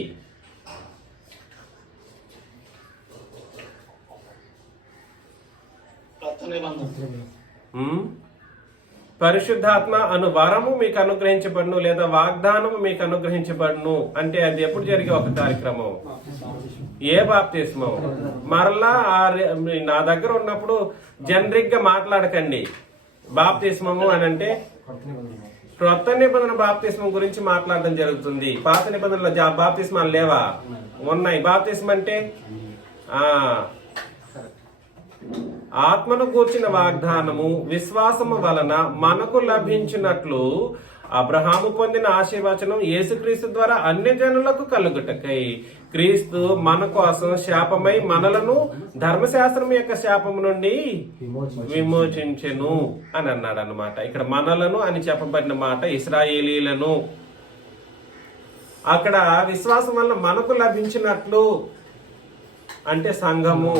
పరిశుద్ధాత్మ అను వరము మీకు అనుగ్రహించబడును, లేదా వాగ్దానము మీకు అనుగ్రహించబడును. అంటే అది ఎప్పుడు జరిగే ఒక కార్యక్రమం? ఏ బాప్తిస్మం? మరలా నా దగ్గర ఉన్నప్పుడు జనరిక్ గా మాట్లాడకండి. బాప్తిస్మము అని అంటే క్రొత్త నిబంధన బాప్తిస్మం గురించి మాట్లాడడం జరుగుతుంది. పాత నిబంధనలో బాప్తిస్మాలు లేవా? ఉన్నాయి. బాప్తిస్మం అంటే ఆత్మను గూర్చిన వాగ్దానము విశ్వాసము వలన మనకు లభించినట్లు అబ్రహాము పొందిన ఆశీర్వచనం యేసుక్రీస్తు ద్వారా అన్ని జనులకు కలుగుటకై. క్రీస్తు మన కోసం శాపమై మనలను ధర్మశాస్త్రం యొక్క శాపము నుండి విమోచించెను అని అన్నాడు అన్నమాట. ఇక్కడ మనలను అని చెప్పబడిన మాట ఇశ్రాయేలీలను. అక్కడ విశ్వాసం వలన మనకు లభించినట్లు అంటే సంఘము.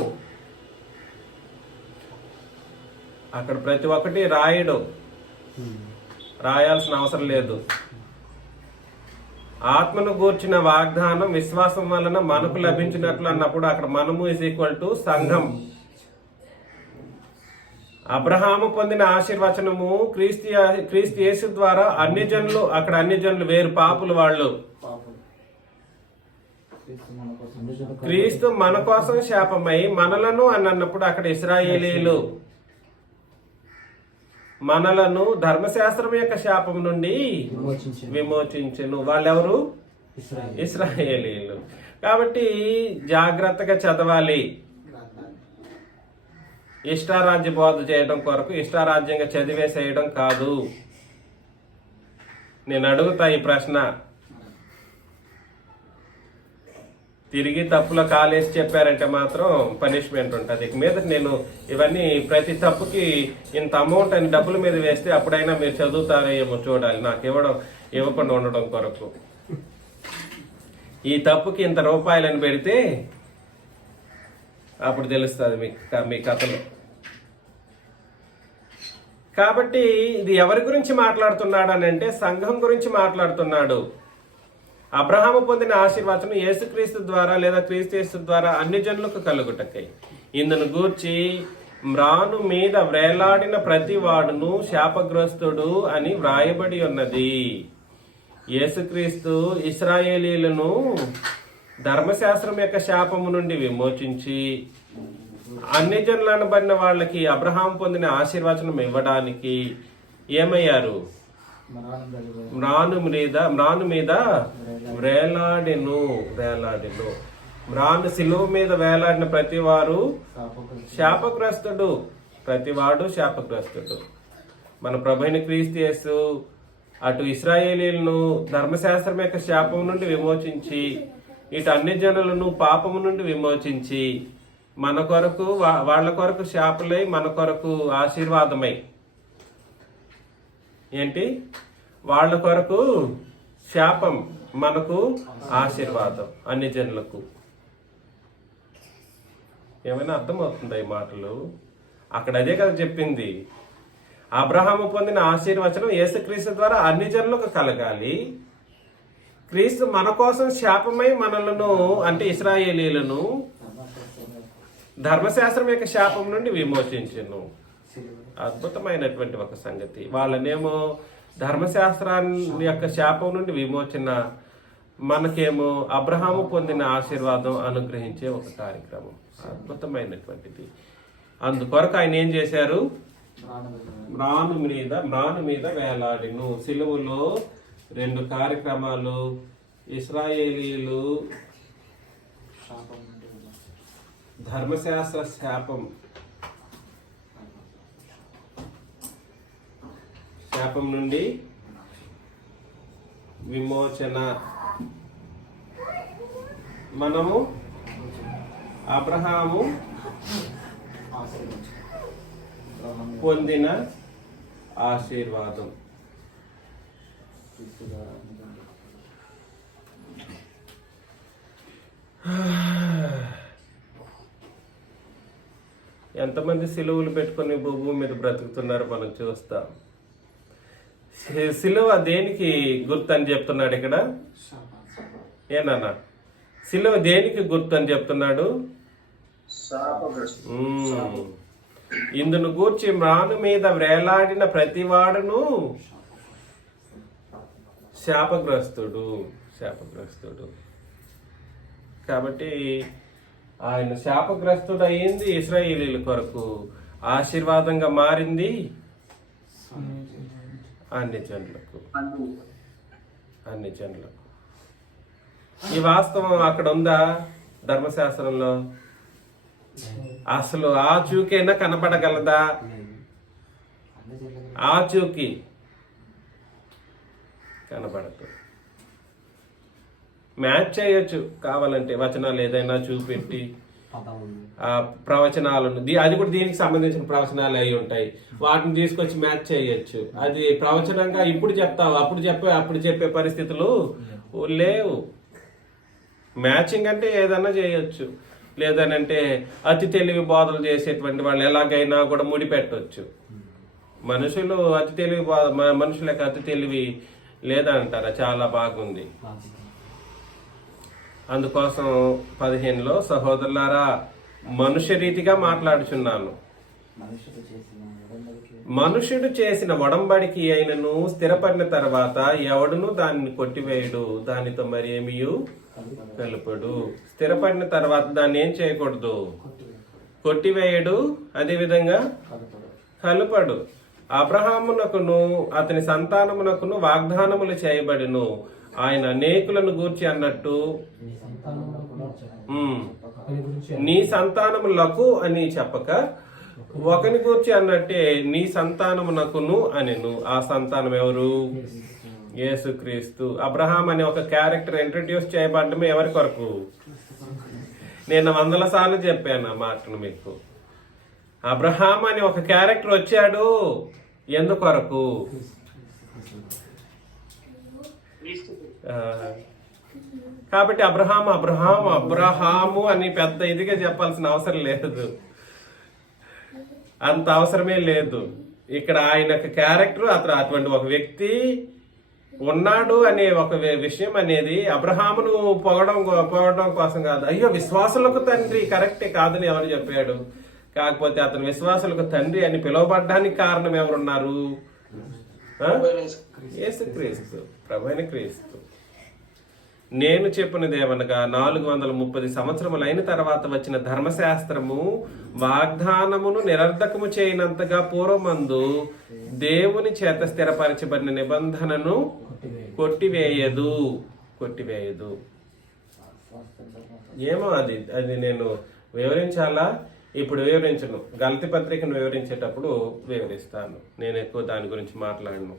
అక్కడ ప్రతి ఒక్కటి రాయాల్సిన అవసరం లేదు. ఆత్మను గూర్చిన వాగ్దానం విశ్వాసం వలన మనకు లభించినట్లు అన్నప్పుడు అక్కడ మనము ఇస్ ఈక్వల్ టు సంఘం. అబ్రహాము పొందిన ఆశీర్వచనము క్రీస్తు యేసు ద్వారా అన్ని జనులు. అక్కడ అన్ని జనులు వేరు, పాపులు వాళ్ళు. క్రీస్తు మన కోసం శాపమై మనలను అని అన్నప్పుడు అక్కడ ఇశ్రాయేలీలు. మనలను ధర్మశాస్త్రం యొక్క శాపం నుండి విమోచించెను. వాళ్ళెవరు? ఇశ్రాయేలీలు. కాబట్టి జాగ్రత్తగా చదవాలి. ఇష్టారాజ్య బోధ చేయడం కొరకు ఇష్టారాజ్యంగా చదివేసేయడం కాదు. నేను అడుగుతా ఈ ప్రశ్న, తిరిగి తప్పులో కాలేసి చెప్పారంటే మాత్రం పనిష్మెంట్ ఉంటుంది. ఇక మీద నేను ఇవన్నీ ప్రతి తప్పుకి ఇంత అమౌంట్ అని డబ్బుల మీద వేస్తే అప్పుడైనా మీరు చదువుతారో ఏమో చూడాలి, నాకు ఇవ్వకుండా ఉండడం కొరకు. ఈ తప్పుకి ఇంత రూపాయలని పెడితే అప్పుడు తెలుస్తుంది మీ కథలో. కాబట్టి ఇది ఎవరి గురించి మాట్లాడుతున్నాడు అని అంటే సంఘం గురించి మాట్లాడుతున్నాడు. అబ్రహాము పొందిన ఆశీర్వచనం యేసుక్రీస్తు ద్వారా లేదా క్రీస్తు యేసు ద్వారా అన్ని జనులకు కలుగుటకై. ఇందును గూర్చి మ్రాను మీద వ్రేలాడిన ప్రతి వాడును శాపగ్రస్తుడు అని వ్రాయబడి ఉన్నది. యేసుక్రీస్తు ఇశ్రాయేలీలను ధర్మశాస్త్రం యొక్క శాపము నుండి విమోచించి అన్ని జనులను బడిన వాళ్ళకి అబ్రహాం పొందిన ఆశీర్వచనం ఇవ్వడానికి ఏమయ్యారు? మ్రాను మీద వేలాడెను. మ్రాను సిలువ మీద వేలాడిన ప్రతివాడు శాపగ్రస్తుడు. మన ప్రభువైన క్రీస్తు యేసు అటు ఇశ్రాయేలీలను ధర్మశాస్త్రం యొక్క శాపం నుండి విమోచించి ఇటు అన్ని జనులను పాపము నుండి విమోచించి మన కొరకు వాళ్ళ కొరకు శాపలై మన కొరకు ఆశీర్వాదమై, ఏంటి వాళ్ళ కొరకు శాపం మనకు ఆశీర్వాదం అన్ని జనులకు. ఏమైనా అర్థమవుతుందా ఈ మాటలు? అక్కడ అదే కదా చెప్పింది. అబ్రహాము పొందిన ఆశీర్వచనం యేసుక్రీస్తు ద్వారా అన్ని జనులకు కలగాలి. క్రీస్తు మన కోసం శాపమై మనలను అంటే ఇశ్రాయేలీలను ధర్మశాస్త్రం యొక్క శాపం నుండి విమోచించును. అద్భుతమైనటువంటి ఒక సంగతి. వాళ్ళనేమో ధర్మశాస్త్రాన్ని యొక్క శాపం నుండి విమోచన, మనకేమో అబ్రహాము పొందిన ఆశీర్వాదం అనుగ్రహించే ఒక కార్యక్రమం. అద్భుతమైనటువంటిది. అందుకొరకు ఆయన ఏం చేశారు? మ్రాను మీద వేలాడిను. సిలువలో 2 కార్యక్రమాలు. ఇశ్రాయేలీలు ధర్మశాస్త్ర శాపం నుండి విమోచన, మనము అబ్రహాము పొందిన ఆశీర్వాదం. ఎంతమంది సిలువలు పెట్టుకుని భూమి మీద బ్రతుకుతున్నారో మనం చూస్తాం. సిలువ దేనికి గుర్తు అని చెప్తున్నాడు ఇక్కడ? ఏనన్నా సిలువ దేనికి గుర్తు అని చెప్తున్నాడు? ఇందును గూర్చి మ్రాను మీద వేలాడిన ప్రతివాడును శాపగ్రస్తుడు. కాబట్టి ఆయన శాపగ్రస్తుడు అయ్యింది ఇశ్రాయేలీల కొరకు, ఆశీర్వాదంగా మారింది అన్ని జనులకు. ఈ వాస్తవం అక్కడ ఉందా ధర్మశాస్త్రంలో? అసలు ఆ చూకైనా కనపడగలదా? ఆ చూకి కనపడదు. మ్యాచ్ చేయొచ్చు కావాలంటే, వచనాలు ఏదైనా చూపెట్టి ఆ ప్రవచనాలను, అది కూడా దీనికి సంబంధించిన ప్రవచనాలు అయి ఉంటాయి, వాటిని తీసుకొచ్చి మ్యాచ్ చేయొచ్చు. అది ప్రవచనంగా ఇప్పుడు చెప్తావు, అప్పుడు చెప్పే పరిస్థితులు లేవు. మ్యాచింగ్ అంటే ఏదన్నా చేయొచ్చు. లేదనంటే అతి తెలివి బోధలు చేసేటువంటి వాళ్ళు ఎలాగైనా కూడా ముడిపెట్టవచ్చు. మనుషులకు అతి తెలివి లేదంటారా? చాలా బాగుంది. అందుకోసం 15లో సహోదరులారా మనుష్య రీతిగా మాట్లాడుచున్నాను. మనుష్యుడు చేసిన ఒడంబడికి అయినను స్థిరపడిన తర్వాత ఎవడును దానిని కొట్టివేయడు, దానితో మరి ఏమీ కలుపడు. స్థిరపడిన తర్వాత దాన్ని ఏం చేయకూడదు? కొట్టివేయడు, అదే విధంగా కలుపడు. అబ్రహామునకును అతని సంతానమునకును వాగ్దానములు చేయబడిను. ఆయన అనేకులను గూర్చి అన్నట్టు నీ సంతానములకు అని చెప్పక ఒకని గూర్చి అన్నట్టే నీ సంతానమునకును అనెను. ఆ సంతానం ఎవరు? యేసుక్రీస్తు. అబ్రహాం అనే ఒక క్యారెక్టర్ ఇంట్రడ్యూస్ చేయబడమే ఎవరి కొరకు? నేను 100 సార్లు చెప్పాను ఆ మాటను మీకు. అబ్రహాం అనే ఒక క్యారెక్టర్ వచ్చాడు ఎందుకొరకు? కాబట్టి అబ్రహాము అని పెద్ద ఇదిగా చెప్పాల్సిన అవసరం లేదు, అంత అవసరమే లేదు. ఇక్కడ ఆయన క్యారెక్టర్, అటువంటి ఒక వ్యక్తి ఉన్నాడు అనే ఒక విషయం అనేది అబ్రహామును పొగడం కోసం కాదు. అయ్యో విశ్వాసులకు తండ్రి, కరెక్టే కాదని ఎవరు చెప్పాడు? కాకపోతే అతను విశ్వాసులకు తండ్రి అని పిలువబడ్డానికి కారణం ఎవరున్నారు? యేసుక్రీస్తు, ప్రభువైన క్రీస్తు. నేను చెప్పినదేమనగా 430 సంవత్సరములైన తర్వాత వచ్చిన ధర్మశాస్త్రము వాగ్దానమును నిరర్ధకము చేయనంతగా పూర్వమందు దేవుని చేత స్థిరపరచబడిన నిబంధనను కొట్టివేయదు. ఏమో అది నేను వివరించాలా? ఇప్పుడు వివరించను. గలతీ పత్రికను వివరించేటప్పుడు వివరిస్తాను. నేను ఎక్కువ దాని గురించి మాట్లాడను.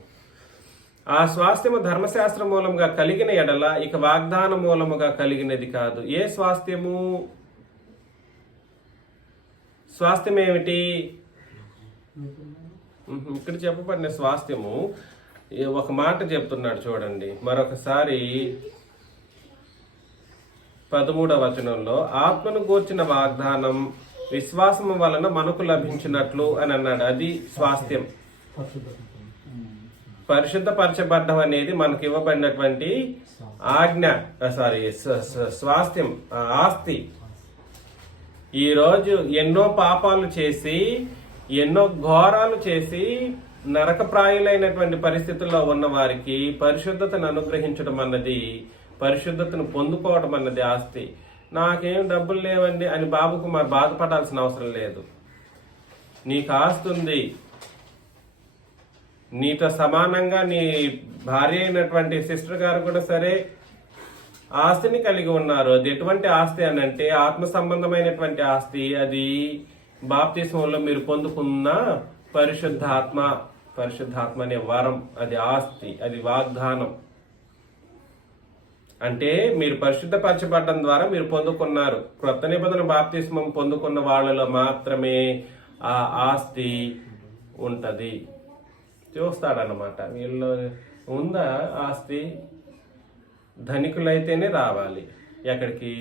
ఆ స్వాస్థ్యము ధర్మశాస్త్ర మూలముగా కలిగిన ఎడల ఇక వాగ్దాన మూలముగా కలిగినది కాదు. ఏ స్వాస్థ్యము? స్వాస్థ్యం ఏమిటి? ఇక్కడ చెప్పబడిన స్వాస్థ్యము ఒక మాట చెప్తున్నాడు చూడండి మరొకసారి. 13వ వచనంలో ఆత్మను గూర్చిన వాగ్దానం విశ్వాసము వలన మనకు లభించినట్లు అని అన్నాడు. అది స్వాస్థ్యం. పరిశుద్ధపరచబడ్డం అనేది మనకు ఇవ్వబడినటువంటి స్వాస్థ్యం, ఆస్తి. ఈరోజు ఎన్నో పాపాలు చేసి ఎన్నో ఘోరాలు చేసి నరకప్రాయులైనటువంటి పరిస్థితుల్లో ఉన్న వారికి పరిశుద్ధతను అనుగ్రహించడం అన్నది, పరిశుద్ధతను పొందుకోవడం అన్నది ఆస్తి. నాకేం డబ్బులు లేవండి అని బాబుకు మరి బాధపడాల్సిన అవసరం లేదు. నీకు ఆస్తి ఉంది. నీతో సమానంగా నీ భార్య అయినటువంటి సిస్టర్ గారు కూడా సరే ఆస్తిని కలిగి ఉన్నారు. అది ఎటువంటి ఆస్తి అని అంటే ఆత్మ సంబంధమైనటువంటి ఆస్తి. అది బాప్తిస్మంలో మీరు పొందుకున్న పరిశుద్ధాత్మ అనే వరం. అది ఆస్తి, అది వాగ్దానం. అంటే మీరు పరిశుద్ధపరచబడడం ద్వారా మీరు పొందుకున్నారు. క్రొత్త నిబంధన బాప్తిస్మం పొందుకున్న వాళ్ళలో మాత్రమే ఆ ఆస్తి ఉంటది. చూస్తాడనమాట. వీళ్ళు ఉందా ఆస్తి? ధనికులైతేనే రావాలి. ఎక్కడికి?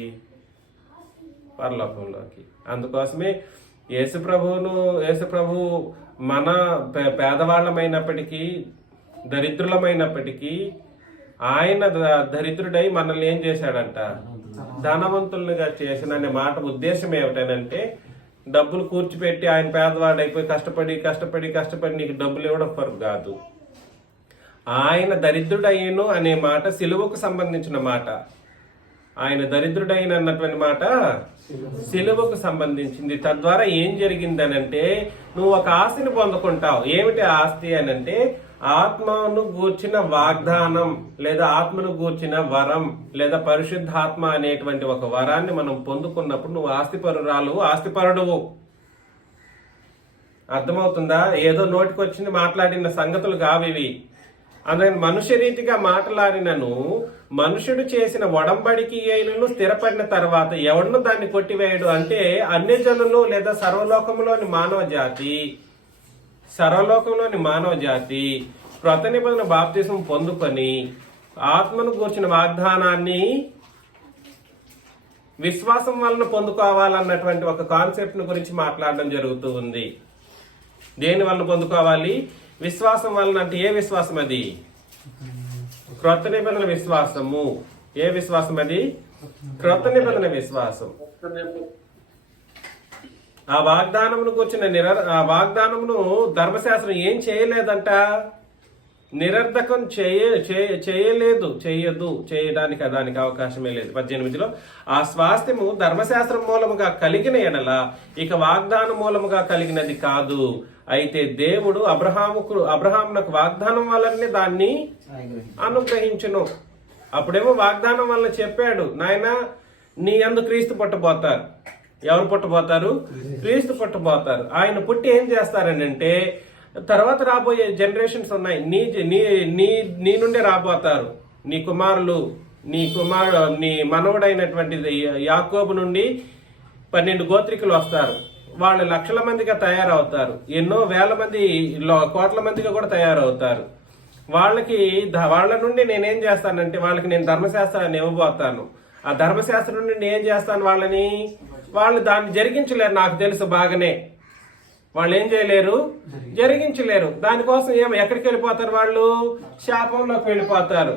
పరలోకంలోకి. అందుకోసమే యేసుప్రభు మన పేదవాళ్ళమైనప్పటికీ దరిద్రులమైనప్పటికీ ఆయన దరిద్రుడై మనల్ని ఏం చేశాడంట? ధనవంతులుగా చేసిన అనే మాట ఉద్దేశం ఏమిటనంటే డబ్బులు కూర్చిపెట్టి ఆయన పేదవాడైపోయి కష్టపడి నీకు డబ్బులు ఇవ్వడం కొరకు కాదు. ఆయన దరిద్రుడయ్యను అనే మాట సిలువకు సంబంధించిన మాట. ఆయన దరిద్రుడైన అన్నటువంటి మాట సిలువకు సంబంధించింది. తద్వారా ఏం జరిగిందనంటే నువ్వు ఒక ఆస్తిని పొందుకుంటావు. ఏమిటి ఆస్తి అనంటే ఆత్మను గూర్చిన వాగ్దానం, లేదా ఆత్మను గూర్చిన వరం, లేదా పరిశుద్ధాత్మ అనేటువంటి ఒక వరాన్ని మనం పొందుకున్నప్పుడు నువ్వు ఆస్తిపరుడువు. అర్థమవుతుందా? ఏదో నోటికొచ్చింది మాట్లాడిన సంగతులు కావివి. అందుకని మనుష్య రీతిగా మాట్లాడినను మనుషుడు చేసిన ఒడంబడికి అయినను స్థిరపడిన తర్వాత ఎవడను దాన్ని కొట్టివేయడు. అంటే అన్యజనులు లేదా సర్వలోకంలోని మానవ జాతి క్రొత్త నిబంధన బాప్తిసం పొందుకొని ఆత్మను గూర్చిన వాగ్దానాన్ని విశ్వాసం వలన పొందుకోవాలన్నటువంటి ఒక కాన్సెప్ట్ ను గురించి మాట్లాడడం జరుగుతూ ఉంది. దేని వలన పొందుకోవాలి? విశ్వాసం వలన. అంటే ఏ విశ్వాసం అది? క్రొత్త నిబంధన విశ్వాసము. ఏ విశ్వాసం అది? క్రొత్త నిబంధన విశ్వాసం. ఆ వాగ్దానమును ధర్మశాస్త్రం ఏం చేయలేదంట? నిరర్ధకం చేయడానికి దానికి అవకాశమే లేదు. 18లో ఆ స్వాస్థ్యము ధర్మశాస్త్రం మూలముగా కలిగిన ఎడల ఇక వాగ్దానం మూలముగా కలిగినది కాదు. అయితే దేవుడు అబ్రహామునకు వాగ్దానం వల్లనే దాన్ని అనుగ్రహించును. అప్పుడేమో వాగ్దానం వల్ల చెప్పాడు, నాయన నీ యందు క్రీస్తు పుట్టబోతారు. ఎవరు పుట్టబోతారు? క్రీస్తు పుట్టబోతారు. ఆయన పుట్టి ఏం చేస్తారనంటే తర్వాత రాబోయే జనరేషన్స్ ఉన్నాయి. నీ నుండే రాబోతారు. నీ మనవడైనటువంటి యాకోబు నుండి 12 గోత్రికులు వస్తారు. వాళ్ళు లక్షల మందిగా తయారవుతారు. ఎన్నో వేల మంది, కోట్ల మందిగా కూడా తయారవుతారు. వాళ్ళ నుండి నేనేం చేస్తానంటే వాళ్ళకి నేను ధర్మశాస్త్రాన్ని ఇవ్వబోతాను. ఆ ధర్మశాస్త్రం నుండి నేను ఏం చేస్తాను? వాళ్ళు దాన్ని జరిగించలేరు. నాకు తెలుసు బాగానే. వాళ్ళు ఏం చేయలేరు? జరిగించలేరు. దానికోసం ఎక్కడికి వెళ్ళిపోతారు? వాళ్ళు శాపంలోకి వెళ్ళిపోతారు.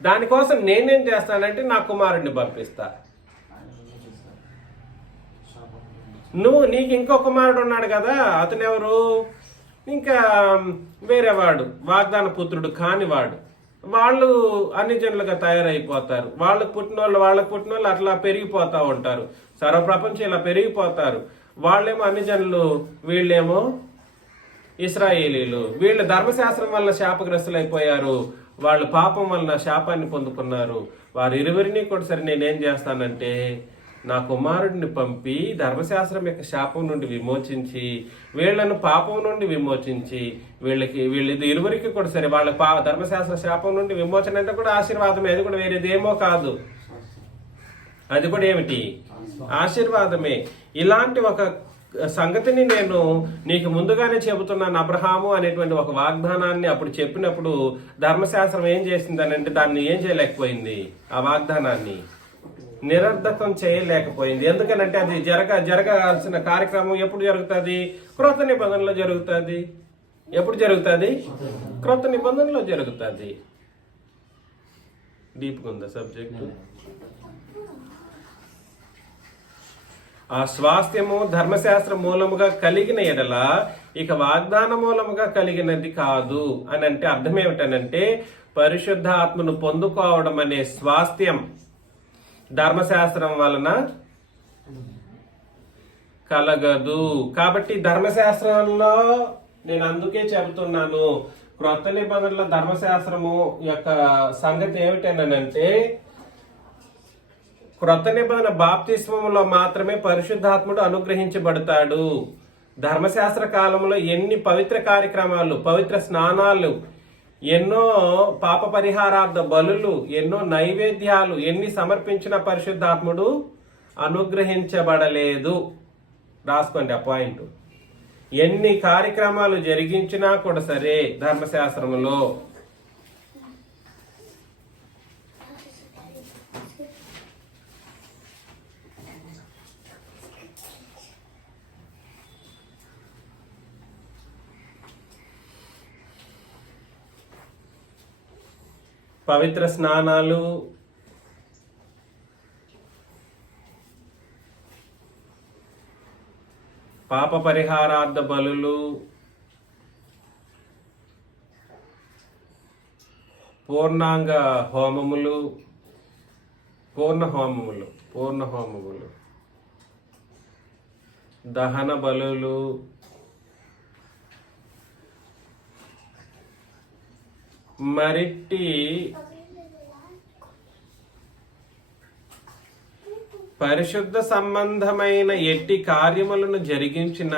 దానికోసం నేనేం చేస్తానంటే నా కుమారుడిని పంపిస్తా. నీకు ఇంకో కుమారుడు ఉన్నాడు కదా, అతను ఎవరు? ఇంకా వేరేవాడు, వాగ్దాన పుత్రుడు కానివాడు. వాళ్ళు అన్ని జనులుగా తయారైపోతారు. వాళ్ళకి పుట్టిన వాళ్ళు అట్లా పెరిగిపోతా ఉంటారు. సర్వప్రపంచం ఇలా పెరిగిపోతారు. వాళ్ళేమో అన్ని జనులు, వీళ్ళేమో ఇశ్రాయేలీలు. వీళ్ళు ధర్మశాస్త్రం వల్ల శాపగ్రస్తులు అయిపోయారు. వాళ్ళు పాపం వలన శాపాన్ని పొందుకున్నారు. వారు ఇరువురిని కూడా సరే నేనేం చేస్తానంటే నా కుమారుడిని పంపి ధర్మశాస్త్రం యొక్క శాపం నుండి విమోచించి వీళ్లను పాపం నుండి విమోచించి వీళ్ళు ఇరువురికి కూడా సరే వాళ్ళ ధర్మశాస్త్ర శాపం నుండి విమోచన అంటే కూడా ఆశీర్వాదమే. అది కూడా వేరేదేమో కాదు, అది కూడా ఏమిటి? ఆశీర్వాదమే. ఇలాంటి ఒక సంగతిని నేను నీకు ముందుగానే చెబుతున్నాను. అబ్రహాము అనేటువంటి ఒక వాగ్దానాన్ని అప్పుడు చెప్పినప్పుడు ధర్మశాస్త్రం ఏం చేసిందని అంటే దాన్ని ఏం చేయలేకపోయింది, ఆ వాగ్దానాన్ని నిరర్ధకం చేయలేకపోయింది. ఎందుకనంటే అది జరగాల్సిన కార్యక్రమం ఎప్పుడు జరుగుతుంది? క్రొత్త నిబంధనలో జరుగుతుంది. ఎప్పుడు జరుగుతుంది? క్రొత్త నిబంధనలో జరుగుతుంది. డీప్గా ఉందా సబ్జెక్టు? ఆ స్వాస్థ్యము ధర్మశాస్త్ర మూలముగా కలిగిన ఎడల ఇక వాగ్దాన మూలముగా కలిగినది కాదు అని అంటే అర్థం ఏమిటనంటే పరిశుద్ధాత్మను పొందుకోవడం అనే స్వాస్థ్యం ధర్మశాస్త్రం వలన కలగదు. కాబట్టి ధర్మశాస్త్రంలో నేను అందుకే చెబుతున్నాను, క్రొత్త నిబంధనల ధర్మశాస్త్రము యొక్క సంగతి ఏమిటనంటే క్రొత్త నిబంధన బాప్తిస్మములో మాత్రమే పరిశుద్ధాత్ముడు అనుగ్రహించబడతాడు. ధర్మశాస్త్ర కాలంలో ఎన్ని పవిత్ర కార్యక్రమాలు, పవిత్ర స్నానాలు, ఎన్నో పాప పరిహారార్థ బలులు, ఎన్నో నైవేద్యాలు ఎన్ని సమర్పించిన పరిశుద్ధాత్ముడు అనుగ్రహించబడలేదు. రాసుకోండి ఆ పాయింట్. ఎన్ని కార్యక్రమాలు జరిగించినా కూడా సరే ధర్మశాస్త్రములో పవిత్ర స్నానాలు, పాప పరిహారార్థ బలులు, పూర్ణాంగ హోమములు, పూర్ణ హోమములు, దహన బలులు, మరిట్టి పరిశుద్ధ సంబంధమైన ఎట్టి కార్యములను జరిగించిన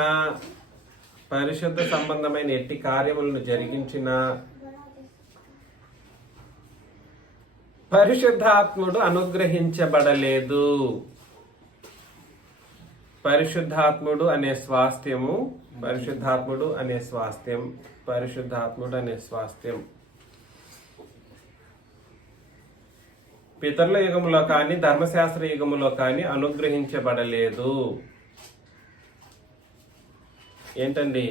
పరిశుద్ధాత్ముడు అనుగ్రహించబడలేదు. పరిశుద్ధాత్ముడు అనే స్వాస్థ్యం పితరుల యుగములో కానీ ధర్మశాస్త్ర యుగములో కానీ అనుగ్రహించబడలేదు. ఏంటండి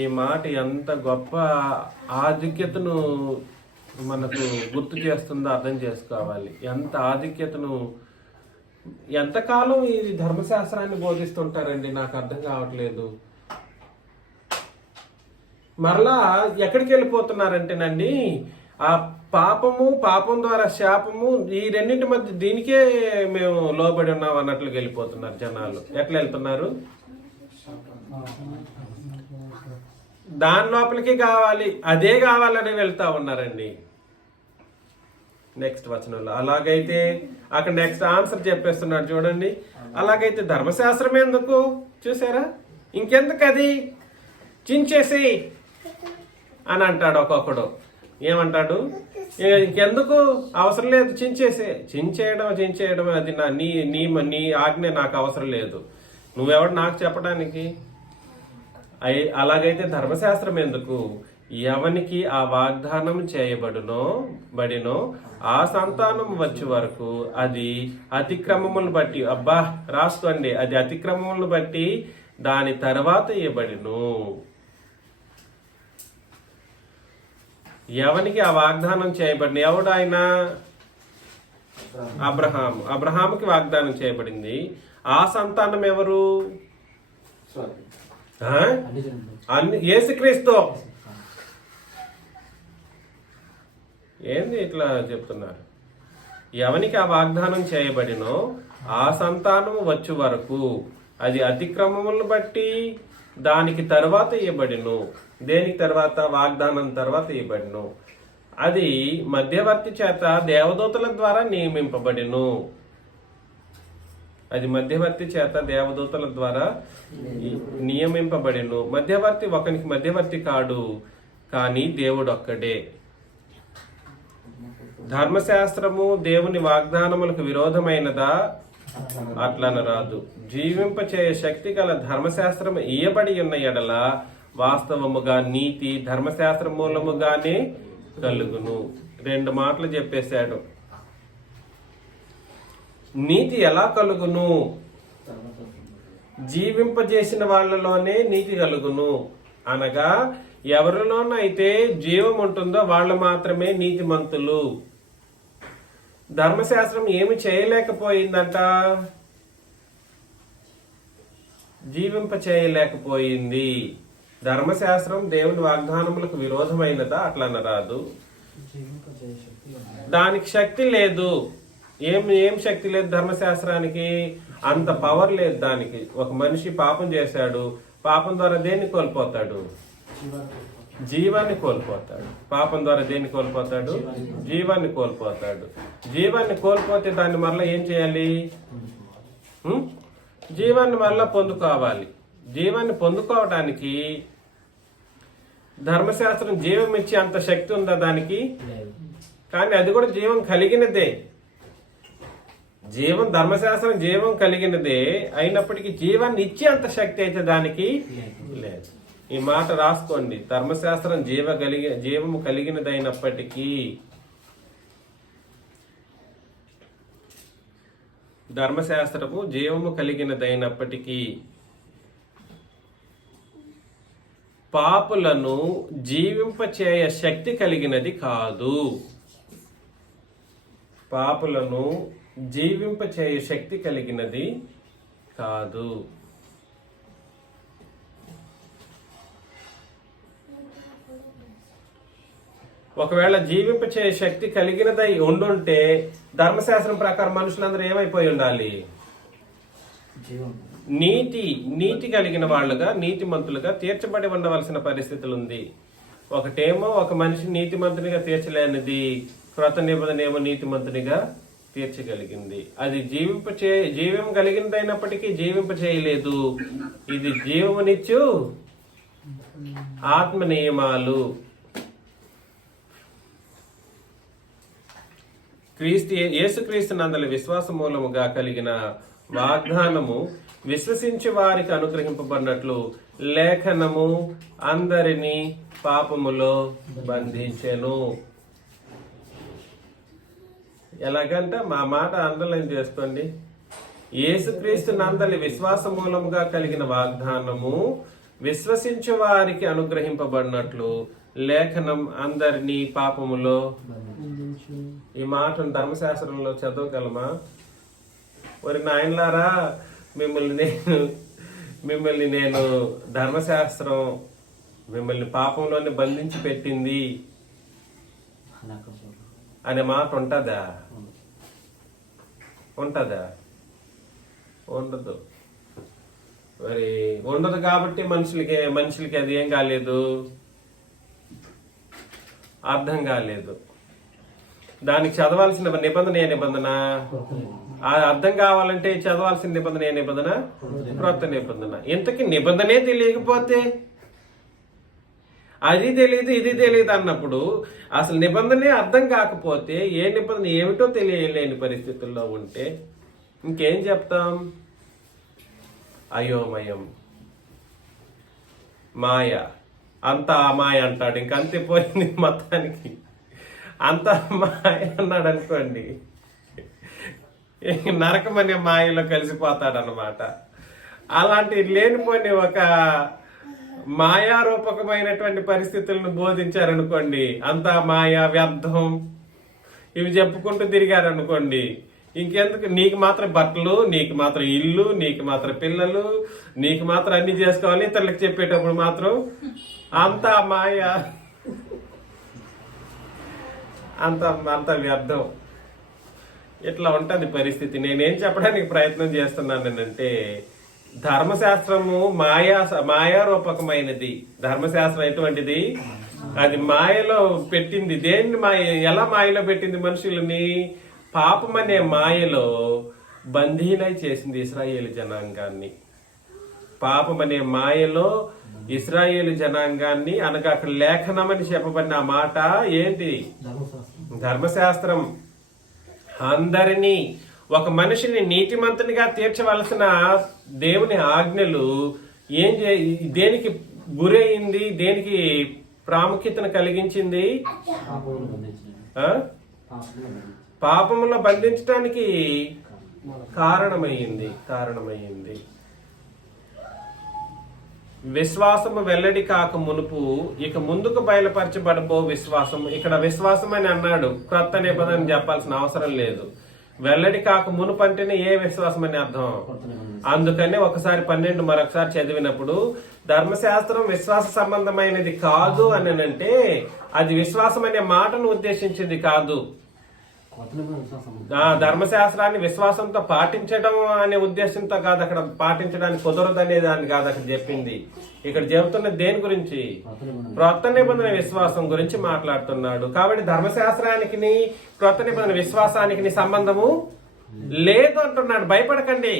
ఈ మాట ఎంత గొప్ప ఆధిక్యతను మనకు గుర్తు చేస్తుందో అర్థం చేసుకోవాలి. ఎంత ఆధిక్యతను, ఎంతకాలం ఈ ధర్మశాస్త్రాన్ని బోధిస్తుంటారండి, నాకు అర్థం కావట్లేదు. మరలా ఎక్కడికి వెళ్ళిపోతున్నారంటేనండి ఆ పాపం ద్వారా శాపము, ఈ రెండింటి మధ్య దీనికే మేము లోబడి ఉన్నాం అన్నట్లుగా వెళ్ళిపోతున్నారు జనాలు. ఎట్లా వెళ్తున్నారు? దాని లోపలికి కావాలి, అదే కావాలని వెళ్తా ఉన్నారండి. నెక్స్ట్ వచనంలో అలాగైతే అక్కడ నెక్స్ట్ ఆన్సర్ చెప్పేస్తున్నాడు చూడండి. అలాగైతే ధర్మశాస్త్రం ఎందుకు? చూసారా, ఇంకెందుకు అది చించేసి అని అంటాడు ఒక్కొక్కడు. ఏమంటాడు? ఇంకెందుకు అవసరం లేదు, చించేయడం అది నీ ఆజ్ఞ, నాకు అవసరం లేదు, నువ్వెవడు నాకు చెప్పడానికి. అలాగైతే ధర్మశాస్త్రం ఎందుకు? ఎవనికి ఆ వాగ్దానం చేయబడినో ఆ సంతానం వచ్చే వరకు అది అతిక్రమములను బట్టి, రాసుకోండి, అది అతిక్రమములను బట్టి దాని తర్వాత ఇవ్వబడిను. ఎవనికి ఆ వాగ్దానం చేయబడిన? ఎవడు ఆయన? అబ్రహాముకి వాగ్దానం చేయబడింది. ఆ సంతానం ఎవరు? యేసుక్రీస్తు. ఏంది ఇట్లా చెప్తున్నారు? ఎవనికి ఆ వాగ్దానం చేయబడినో ఆ సంతానము వచ్చు వరకు అది అతిక్రమములను బట్టి దానికి తర్వాత ఇవ్వబడిను. దేనికి తర్వాత? వాగ్దానం తర్వాత ఇవ్వబడిను. అది మధ్యవర్తి చేత దేవదూతల ద్వారా నియమింపబడిను. అది మధ్యవర్తి చేత దేవదూతల ద్వారా నియమింపబడిను. మధ్యవర్తి ఒకనికి మధ్యవర్తి కాడు, కానీ దేవుడు ఒక్కడే. ధర్మశాస్త్రము దేవుని వాగ్దానములకు విరోధమైనదా? అట్లనరాదు. జీవింపచే శక్తి గల ధర్మశాస్త్రము ఇయ్యబడి ఉన్న ఎడల వాస్తవముగా నీతి ధర్మశాస్త్ర మూలముగానే కలుగును. 2 మాటలు చెప్పేశాడు. నీతి ఎలా కలుగును? జీవింపజేసిన వాళ్ళలోనే నీతి కలుగును. అనగా ఎవరిలోనైతే జీవం ఉంటుందో వాళ్ళు మాత్రమే నీతిమంతులు. ధర్మశాస్త్రం ఏమి చేయలేకపోయిందంట? జీవింప చేయలేకపోయింది. ధర్మశాస్త్రం దేవుని వాగ్దానములకు విరోధమైనదా? అట్లా అనరాదు. దానికి శక్తి లేదు. ఏం శక్తి లేదు ధర్మశాస్త్రానికి? అంత పవర్ లేదు దానికి. ఒక మనిషి పాపం చేశాడు, పాపం ద్వారా దేన్ని కోల్పోతాడు? జీవాన్ని కోల్పోతాడు. పాపం ద్వారా దేన్ని కోల్పోతాడు? జీవాన్ని కోల్పోతాడు. జీవాన్ని కోల్పోతే దాన్ని మరలా ఏం చేయాలి? జీవాన్ని మరలా పొందుకోవాలి. జీవాన్ని పొందుకోవడానికి ధర్మశాస్త్రం జీవం ఇచ్చి అంత శక్తి ఉందా దానికి? కానీ అది కూడా జీవం కలిగినదే. ధర్మశాస్త్రం జీవం కలిగినదే అయినప్పటికీ జీవాన్ని ఇచ్చి అంత శక్తి అయితే దానికి లేదు. ఈ మాట రాసుకోండి. ధర్మశాస్త్రం జీవము కలిగినదైనప్పటికీ ధర్మశాస్త్రము జీవము కలిగినదైనప్పటికీ పాపులను జీవింపచేయ శక్తి కలిగినది కాదు. పాపులను జీవింపచేయ శక్తి కలిగినది కాదు. ఒకవేళ జీవింపచేయ శక్తి కలిగినదై ఉండుంటే ధర్మశాస్త్రం ప్రకారం మనుషులందరూ ఏమైపోయి ఉండాలి? నీతి కలిగిన వాళ్ళుగా, నీతిమంతులుగా తీర్చబడి ఉండవలసిన పరిస్థితులు ఉంది. ఒకటేమో ఒక మనిషి నీతిమంతునిగా తీర్చలేనిది, క్రొత్త నిబంధన ఏమో నీతిమంతునిగా తీర్చగలిగింది. అది జీవం కలిగినదైనప్పటికీ జీవింప చేయలేదు. ఇది జీవమునిచ్చు ఆత్మ నియమాలు. యేసుక్రీస్తు నందలి విశ్వాస మూలముగా కలిగిన వాగ్దానము విశ్వసించి వారికి అనుగ్రహింపబడినట్లు లేఖనము అందరినీ పాపములో బంధించెను. ఎలాగంట? మా మాట అండర్లైన్ చేసుకోండి. యేసుక్రీస్తు నందలి విశ్వాస మూలముగా కలిగిన వాగ్దానము విశ్వసించు వారికి అనుగ్రహింపబడినట్లు లేఖనం అందరినీ పాపములో. ఈ మాటను ధర్మశాస్త్రంలో చదవగలమా? మరి నాయనలారా, మిమ్మల్ని నేను ధర్మశాస్త్రం మిమ్మల్ని పాపంలోనే బంధించి పెట్టింది అనే మాట ఉంటుందా? ఉండదు. మరి ఉండదు కాబట్టి మనుషులకి అది ఏం కాలేదు, అర్థం కాలేదు. దానికి చదవాల్సిన నిబంధన ఏ నిబంధన? అర్థం కావాలంటే చదవాల్సిన నిబంధన ఏ నిబంధన? క్రొత్త నిబంధన. ఇంతకీ నిబంధనే తెలియకపోతే, అది తెలియదు ఇది తెలియదు అన్నప్పుడు, అసలు నిబంధనే అర్థం కాకపోతే, ఏ నిబంధన ఏమిటో తెలియలేని పరిస్థితుల్లో ఉంటే ఇంకేం చెప్తాం? అయోమయం, మాయ, అంతా మాయ అంటాడు. ఇంకంతే పోయింది మొత్తానికి. అంతా మాయ అన్నాడు అనుకోండి, నరకం అనే మాయలో కలిసిపోతాడనమాట. అలాంటి లేనిపోని ఒక మాయారూపకమైనటువంటి పరిస్థితులను బోధించారనుకోండి, అంతా మాయా, వ్యర్థం, ఇవి చెప్పుకుంటూ తిరిగారనుకోండి, ఇంకెందుకు? నీకు మాత్రం బట్టలు, నీకు మాత్రం ఇల్లు, నీకు మాత్రం పిల్లలు, నీకు మాత్రం అన్ని చేసుకోవాలి, ఇతరులకు చెప్పేటప్పుడు మాత్రం అంతా మాయ. అంత అంత వ్యర్థం. ఇట్లా ఉంటది పరిస్థితి. నేనేం చెప్పడానికి ప్రయత్నం చేస్తున్నానంటే ధర్మశాస్త్రము మాయారూపకమైనది. ధర్మశాస్త్రం ఎటువంటిది? అది మాయలో పెట్టింది. దేన్ని ఎలా మాయలో పెట్టింది? మనుషులని పాపం అనే మాయలో బందీలై చేసింది ఇశ్రాయేలు జనాంగాన్ని. పాపం అనే మాయలో ఇశ్రాయేలు జనాంగాన్ని, అనగా అక్కడ లేఖనమని చెప్పబడిన ఆ మాట ఏంటి? ధర్మశాస్త్రం. అందరినీ, ఒక మనిషిని నీతిమంతునిగా తీర్చవలసిన దేవుని ఆజ్ఞలు దేనికి గురైంది? దేనికి ప్రాముఖ్యతను కలిగించింది? పాపములో బంధించడానికి కారణమైంది. విశ్వాసము వెల్లడి కాక మునుపు ఇక ముందుకు బయలుపరచబడబో విశ్వాసం. ఇక్కడ విశ్వాసం అని అన్నాడు, క్రొత్త నిబంధన చెప్పాల్సిన అవసరం లేదు. వెల్లడి కాక మునుపు అంటేనే ఏ విశ్వాసం అని అర్థం. అందుకనే ఒకసారి 12 మరొకసారి చదివినప్పుడు ధర్మశాస్త్రం విశ్వాస సంబంధమైనది కాదు అని అంటే అది విశ్వాసం అనే మాటను ఉద్దేశించింది కాదు. ధర్మశాస్త్రాన్ని విశ్వాసంతో పాటించడం అనే ఉద్దేశంతో కాదు, అక్కడ పాటించడానికి కుదరదు అనే దాన్ని కాదు అక్కడ చెప్పింది. ఇక్కడ చెబుతున్న దేని గురించి? క్రొత్త నిబంధన విశ్వాసం గురించి మాట్లాడుతున్నాడు. కాబట్టి ధర్మశాస్త్రానికి క్రొత్త నిబంధన విశ్వాసానికి సంబంధము లేదు అంటున్నాడు. భయపడకండి.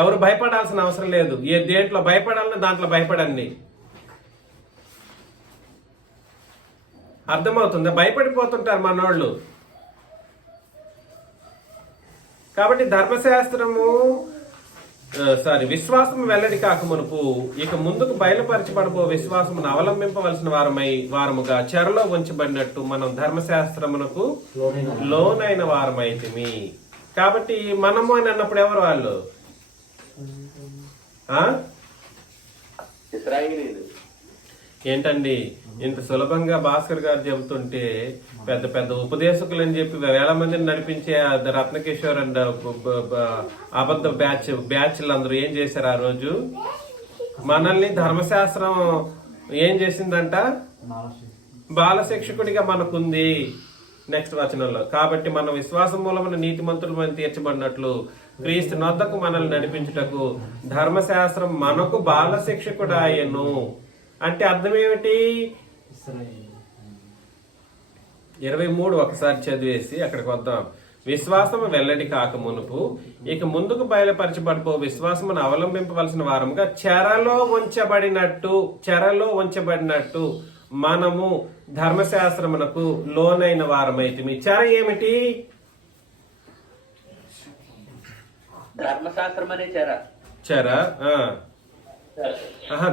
ఎవరు భయపడాల్సిన అవసరం లేదు. ఏ దేంట్లో భయపడాలని దాంట్లో భయపడండి. అర్థమవుతుంది? భయపడిపోతుంటారు మనోళ్ళు. కాబట్టి విశ్వాసము వెల్లడి కాక మునుపు ఇక ముందుకు బయలుపరచబడబో విశ్వాసమును అవలంబింపవలసిన వారముగా చెరలో ఉంచబడినట్టు మనం ధర్మశాస్త్రమునకు లోనైన వారమైతిమి. కాబట్టి మనము అని అన్నప్పుడు ఎవరు వాళ్ళు? ఏంటండి ఇంత సులభంగా భాస్కర్ గారు చెబుతుంటే పెద్ద పెద్ద ఉపదేశకులు అని చెప్పి వేల మందిని నడిపించే రత్నకిషోర్ అండ్ అబద్ధ బ్యాచ్లు అందరూ ఏం చేశారు? ఆ రోజు మనల్ని ధర్మశాస్త్రం ఏం చేసిందంట? బాలశిక్షకుడిగా మనకుంది. నెక్స్ట్ వచనంలో, కాబట్టి మనం విశ్వాసం మూలమైన నీతిమంతులమని తీర్చబడినట్లు క్రీస్తు నొద్దకు మనల్ని నడిపించుటకు ధర్మశాస్త్రం మనకు బాలశిక్షకుడాయను. అంటే అర్థం ఏమిటి? 23 ఒకసారి చదివేసి అక్కడికి వద్దాం. విశ్వాసము వెల్లడి కాక మునుపు ఇక ముందుకు బయలుపరచబడిపో విశ్వాసమును అవలంబింపవలసిన వారముగా చెరలో ఉంచబడినట్టు మనము ధర్మశాస్త్రమునకు లోనైన వారమైతిమి. చెర ఏమిటి? ధర్మశాస్త్రం అనే చెర.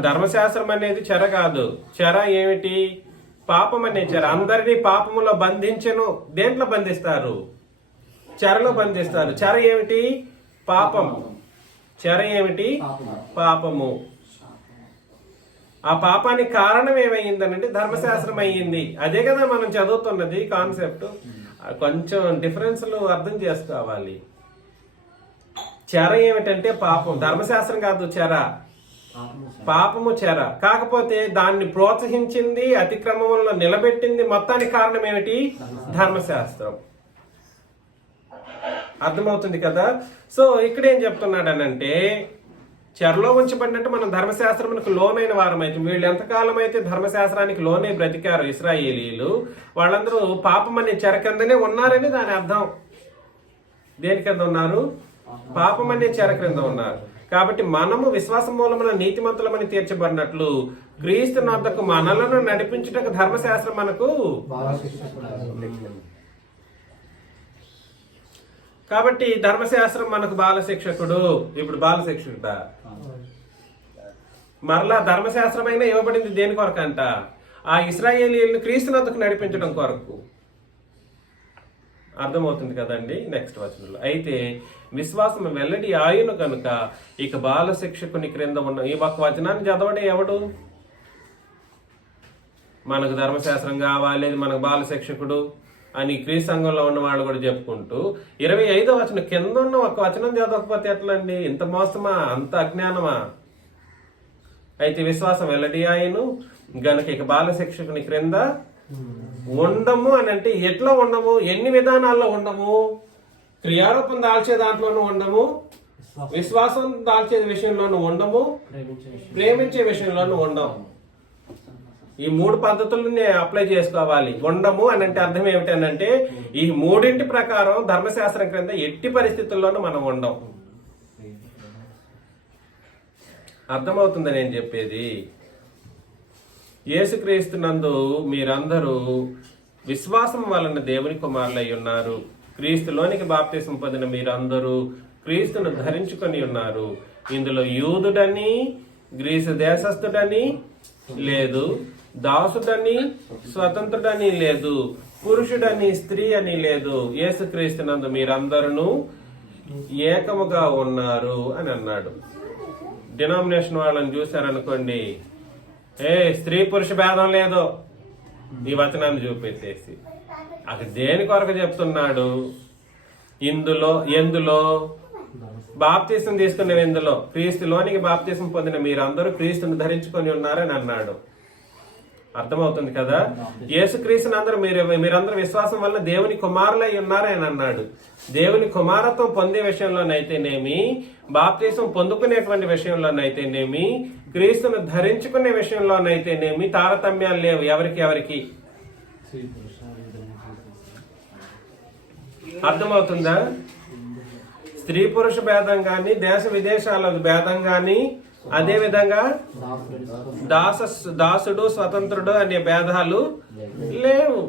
ధర్మశాస్త్రం అనేది చెర కాదు. చెర ఏమిటి? పాపం అనే చెర. అందరినీ పాపములో బంధించను. దేంట్లో బంధిస్తారు? చెరలో బంధిస్తారు. చెర ఏమిటి? పాపం. చెర ఏమిటి? పాపము. ఆ పాపానికి కారణం ఏమైందనంటే ధర్మశాస్త్రం అయ్యింది. అదే కదా మనం చదువుతున్నది కాన్సెప్ట్. కొంచెం డిఫరెన్స్లు అర్థం చేసుకోవాలి. చెర ఏమిటంటే పాపం. ధర్మశాస్త్రం కాదు చెర, పాపము చెర. కాకపోతే దాన్ని ప్రోత్సహించింది, అతిక్రమంలో నిలబెట్టింది, మొత్తానికి కారణం ఏమిటి? ధర్మశాస్త్రం. అర్థమవుతుంది కదా? సో ఇక్కడ ఏం చెప్తున్నాడనంటే చెరలో ఉంచబడినట్టు మనం ధర్మశాస్త్రమునకు లోనైన వారమైతే, వీళ్ళు ఎంతకాలం అయితే ధర్మశాస్త్రానికి లోనై బ్రతికారు ఇశ్రాయేలీలు, వాళ్ళందరూ పాపం అనే చెర కిందనే ఉన్నారని దాని అర్థం. దేని కింద ఉన్నారు? పాపం అనే చెర క్రింద ఉన్నారు. కాబట్టి మనము విశ్వాసం మూలమున నీతిమంతులమని తీర్చబడినట్లు క్రీస్తు నొద్దకు మనలను నడిపించుటకు ధర్మశాస్త్రం మనకు. కాబట్టి ధర్మశాస్త్రం మనకు బాలశిక్షకుడు. ఇప్పుడు బాలశిక్షకుడా? మరలా ధర్మశాస్త్రమైనా ఇవ్వబడింది దేని కొరకంట? ఆ ఇశ్రాయేలీయులను క్రీస్తు నొద్దకు నడిపించడం కొరకు. అర్థమవుతుంది కదండి? నెక్స్ట్ వచనంలో అయితే విశ్వాసం వెల్లడి ఆయును కనుక ఇక బాలశిక్షకుని క్రింద ఉన్న ఈ ఒక్క వచనాన్ని చదవడే ఎవడు? మనకు ధర్మశాస్త్రం కావాలి, మనకు బాలశిక్షకుడు అని క్రీస్తు సంఘంలో ఉన్న వాళ్ళు కూడా చెప్పుకుంటూ 25వ వచనం కింద ఉన్న ఒక వచనం చదవకపోతే ఎట్లండి? ఇంత మోసమా? అంత అజ్ఞానమా? అయితే విశ్వాసం వెల్లడి ఆయును గనుక ఇక బాలశిక్షకుని క్రింద ఉండము అని అంటే ఎట్లా ఉండము, ఎన్ని విధానాల్లో ఉండము? క్రియారూపం దాల్చే దాంట్లోనూ ఉండము, విశ్వాసం దాల్చే విషయంలోనూ ఉండము, ప్రేమించే విషయంలోనూ ఉండము. ఈ 3 పద్ధతులను అప్లై చేసుకోవాలి. ఉండము అని అంటే అర్థం ఏమిటనంటే ఈ 3 ప్రకారం ధర్మశాస్త్రం క్రింద ఎట్టి పరిస్థితుల్లోనూ మనం ఉండం. అర్థమవుతుంది నేను చెప్పేది. యేసుక్రీస్తునందు మీరందరూ విశ్వాసం వలన దేవుని కుమారులై ఉన్నారు. క్రీస్తులోనికి బాప్తిసం పొందిన మీరందరూ క్రీస్తును ధరించుకొని ఉన్నారు. ఇందులో యూదుడని గ్రీసు దేశస్థుడని లేదు, దాసుడని స్వతంత్రుడని లేదు, పురుషుడని స్త్రీ అని లేదు. యేసుక్రీస్తునందు మీరందరూ ఏకముగా ఉన్నారు అని అన్నాడు. డినామినేషన్ వాళ్ళని చూశారనుకోండి, స్త్రీ పురుష భేదం లేదు ఈ వచనాన్ని చూపెట్టేసి అక్కడ దేని కొరకు చెప్తున్నాడు? ఎందులో బాప్తీసం తీసుకునే ఎందులో క్రీస్తులోనికి బాప్తీసం పొందిన మీరందరూ క్రీస్తుని ధరించుకొని ఉన్నారని అన్నాడు. అర్థమవుతుంది కదా? యేసుక్రీస్తుని అందరూ మీరందరూ విశ్వాసం వల్ల దేవుని కుమారులై ఉన్నారని అన్నాడు. దేవుని కుమారత్వం పొందే విషయంలోనైతేనేమి, బాప్తీసం పొందుకునేటువంటి విషయంలోనైతేనేమి, క్రీస్తును ధరించుకునే విషయంలోనైతేనేమి తారతమ్యాలు లేవు ఎవరికి. అర్థమవుతుందా? స్త్రీ పురుష భేదం గాని, దేశ విదేశాల భేదం గాని, అదే విధంగా దాసుడు స్వతంత్రుడు అనే భేదాలు లేవు.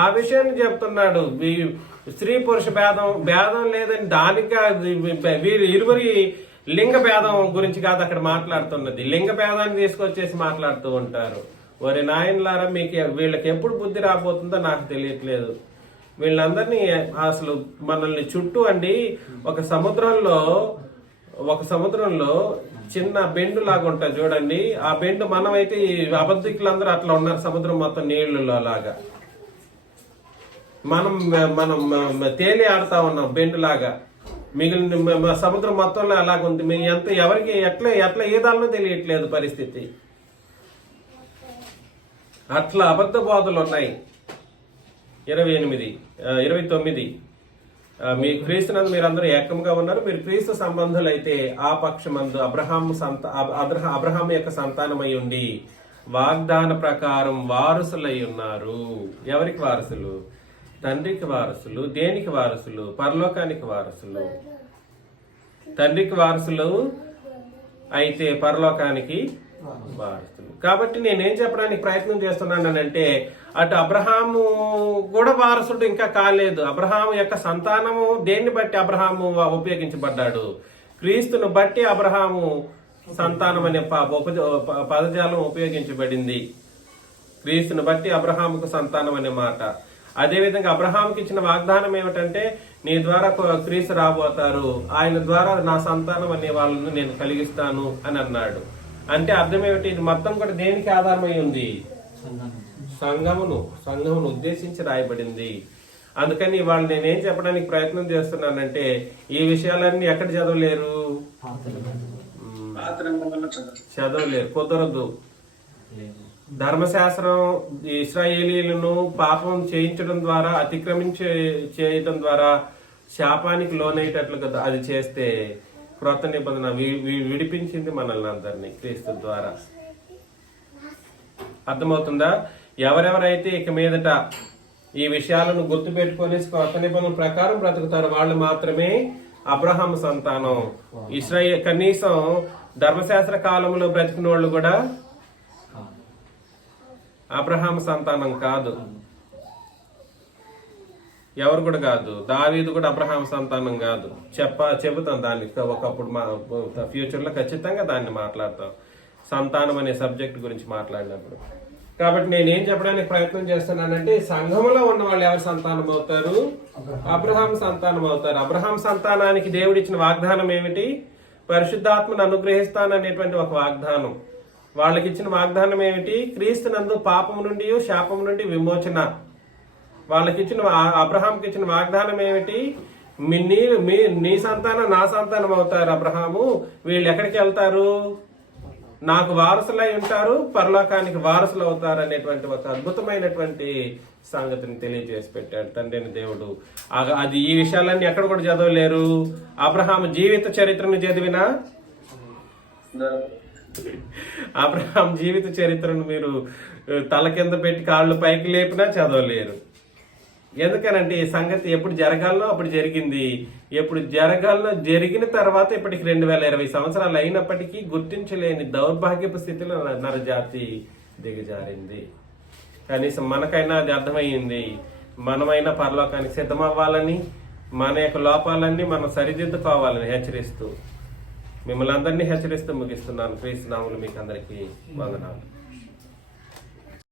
ఆ విషయాన్ని చెప్తున్నాడు. స్త్రీ పురుష భేదం లేదని దానికి ఇరువురి లింగ భేదం గురించి కాదు అక్కడ మాట్లాడుతున్నది. లింగ భేదాన్ని తీసుకొచ్చేసి మాట్లాడుతూ ఉంటారు. ఒరే నాయనలారా, మీకు వీళ్ళకి ఎప్పుడు బుద్ధి రాబోతుందో నాకు తెలియట్లేదు. వీళ్ళందరినీ అసలు మనల్ని చుట్టూ అండి ఒక సముద్రంలో చిన్న బెండు లాగా ఉంటుంది చూడండి. ఆ బెండు మనమైతే ఈ అబద్ధికులందరూ అట్లా ఉన్నారు సముద్రం మొత్తం నీళ్ళలో లాగా. మనం తేలి ఆడుతా ఉన్నాం బెండు లాగా. మిగిలిన సముద్రం మొత్తంలో అలాగుంది. ఎంత ఎవరికి ఎట్లా ఏదాలనో తెలియట్లేదు పరిస్థితి. అట్లా అబద్ధ బోధలు ఉన్నాయి. 29 మీ క్రీస్తునందు మీరందరూ ఏకంగా ఉన్నారు. మీరు క్రీస్తు సంబంధులైతే ఆ పక్షమందు అబ్రహాము యొక్క సంతానమై ఉండి వాగ్దాన ప్రకారం వారసులై ఉన్నారు. ఎవరికి వారసులు? తండ్రికి వారసులు. దేనికి వారసులు? పరలోకానికి వారసులు. తండ్రికి వారసులు అయితే పరలోకానికి వారసులు. కాబట్టి నేనేం చెప్పడానికి ప్రయత్నం చేస్తున్నానంటే అటు అబ్రహాము కూడా వారసుడు ఇంకా కాలేదు. అబ్రహాము యొక్క సంతానము దేన్ని బట్టి అబ్రహాము ఉపయోగించబడ్డాడు? క్రీస్తును బట్టి అబ్రహాము సంతానం అనే పదజాలం ఉపయోగించబడింది. క్రీస్తును బట్టి అబ్రహాముకు సంతానం అనే మాట. అదేవిధంగా అబ్రహాముకి ఇచ్చిన వాగ్దానం ఏమిటంటే నీ ద్వారా క్రీస్తు రాబోతారు, ఆయన ద్వారా నా సంతానం అనే వాళ్ళను నేను కలిగిస్తాను అని అన్నాడు. అంటే అర్థం ఏమిటి? ఇది మొత్తం కూడా దేనికి ఆధారమై ఉంది? సంఘమును ఉద్దేశించి రాయబడింది. అందుకని వాళ్ళు నేనేం చెప్పడానికి ప్రయత్నం చేస్తున్నానంటే ఈ విషయాలన్నీ ఎక్కడ చదవలేరు, కుదరదు. ధర్మశాస్త్రం ఇశ్రాయేలీలను పాపం చేయించడం ద్వారా, చేయటం ద్వారా శాపానికి లోనయ్యేటట్లు కదా అది చేస్తే క్రొత్త నిబంధన విడిపించింది మనల్ని అందరినీ క్రీస్తు ద్వారా. అర్థమవుతుందా? ఎవరెవరైతే ఇక మీదట ఈ విషయాలను గుర్తు పెట్టుకొని క్రొత్త నిబంధన ప్రకారం బ్రతుకుతారో వాళ్ళు మాత్రమే అబ్రహాము సంతానం. కనీసం ధర్మశాస్త్ర కాలంలో బ్రతికిన వాళ్ళు కూడా అబ్రహాము సంతానం కాదు. ఎవరు కూడా కాదు. దావీదు కూడా అబ్రహాం సంతానం కాదు. చెబుతాం దాన్ని ఒకప్పుడు ఫ్యూచర్ లో ఖచ్చితంగా దాన్ని మాట్లాడతాం, సంతానం అనే సబ్జెక్ట్ గురించి మాట్లాడినప్పుడు. కాబట్టి నేనేం చెప్పడానికి ప్రయత్నం చేస్తున్నానంటే సంఘములో ఉన్న వాళ్ళు ఎవరు సంతానం అవుతారు? అబ్రహాం సంతానం అవుతారు. అబ్రహాం సంతానానికి దేవుడిచ్చిన వాగ్దానం ఏమిటి? పరిశుద్ధాత్మను అనుగ్రహిస్తాననేటువంటి ఒక వాగ్దానం. వాళ్ళకి ఇచ్చిన వాగ్దానం ఏమిటి? క్రీస్తునందు పాపం నుండి శాపం నుండి విమోచన. వాళ్ళకిచ్చిన అబ్రహాంకి ఇచ్చిన వాగ్దానం ఏమిటి? నీ సంతానం నా సంతానం అవుతారు అబ్రహాము. వీళ్ళు ఎక్కడికి వెళ్తారు? నాకు వారసులై ఉంటారు, పరలోకానికి వారసులు అవుతారు అనేటువంటి ఒక అద్భుతమైనటువంటి సంగతిని తెలియజేసి పెట్టాడు తండ్రిని దేవుడు. అది ఈ విషయాలన్నీ ఎక్కడ కూడా చదవలేరు. అబ్రహాము జీవిత చరిత్రను చదివినా, అబ్రహాం జీవిత చరిత్రను మీరు తల కింద పెట్టి కాళ్ళు పైకి లేపినా చదవలేరు. ఎందుకనంటే ఈ సంగతి ఎప్పుడు జరగాలనో అప్పుడు జరిగింది. ఎప్పుడు జరగాలనో జరిగిన తర్వాత ఇప్పటికి 2020 సంవత్సరాలు అయినప్పటికీ గుర్తించలేని దౌర్భాగ్యపు స్థితిలో నరజాతి దిగజారింది. కనీసం మనకైనా అది అర్థమయ్యింది. మనమైనా పరలోకానికి సిద్ధమవ్వాలని, మన యొక్క లోపాలన్నీ మనం సరిదిద్దుకోవాలని హెచ్చరిస్తూ మిమ్మల్ని అందరినీ హెచ్చరిస్తూ ముగిస్తున్నాను. క్రీస్తు నామములో మీకు అందరికీ వందనాలు.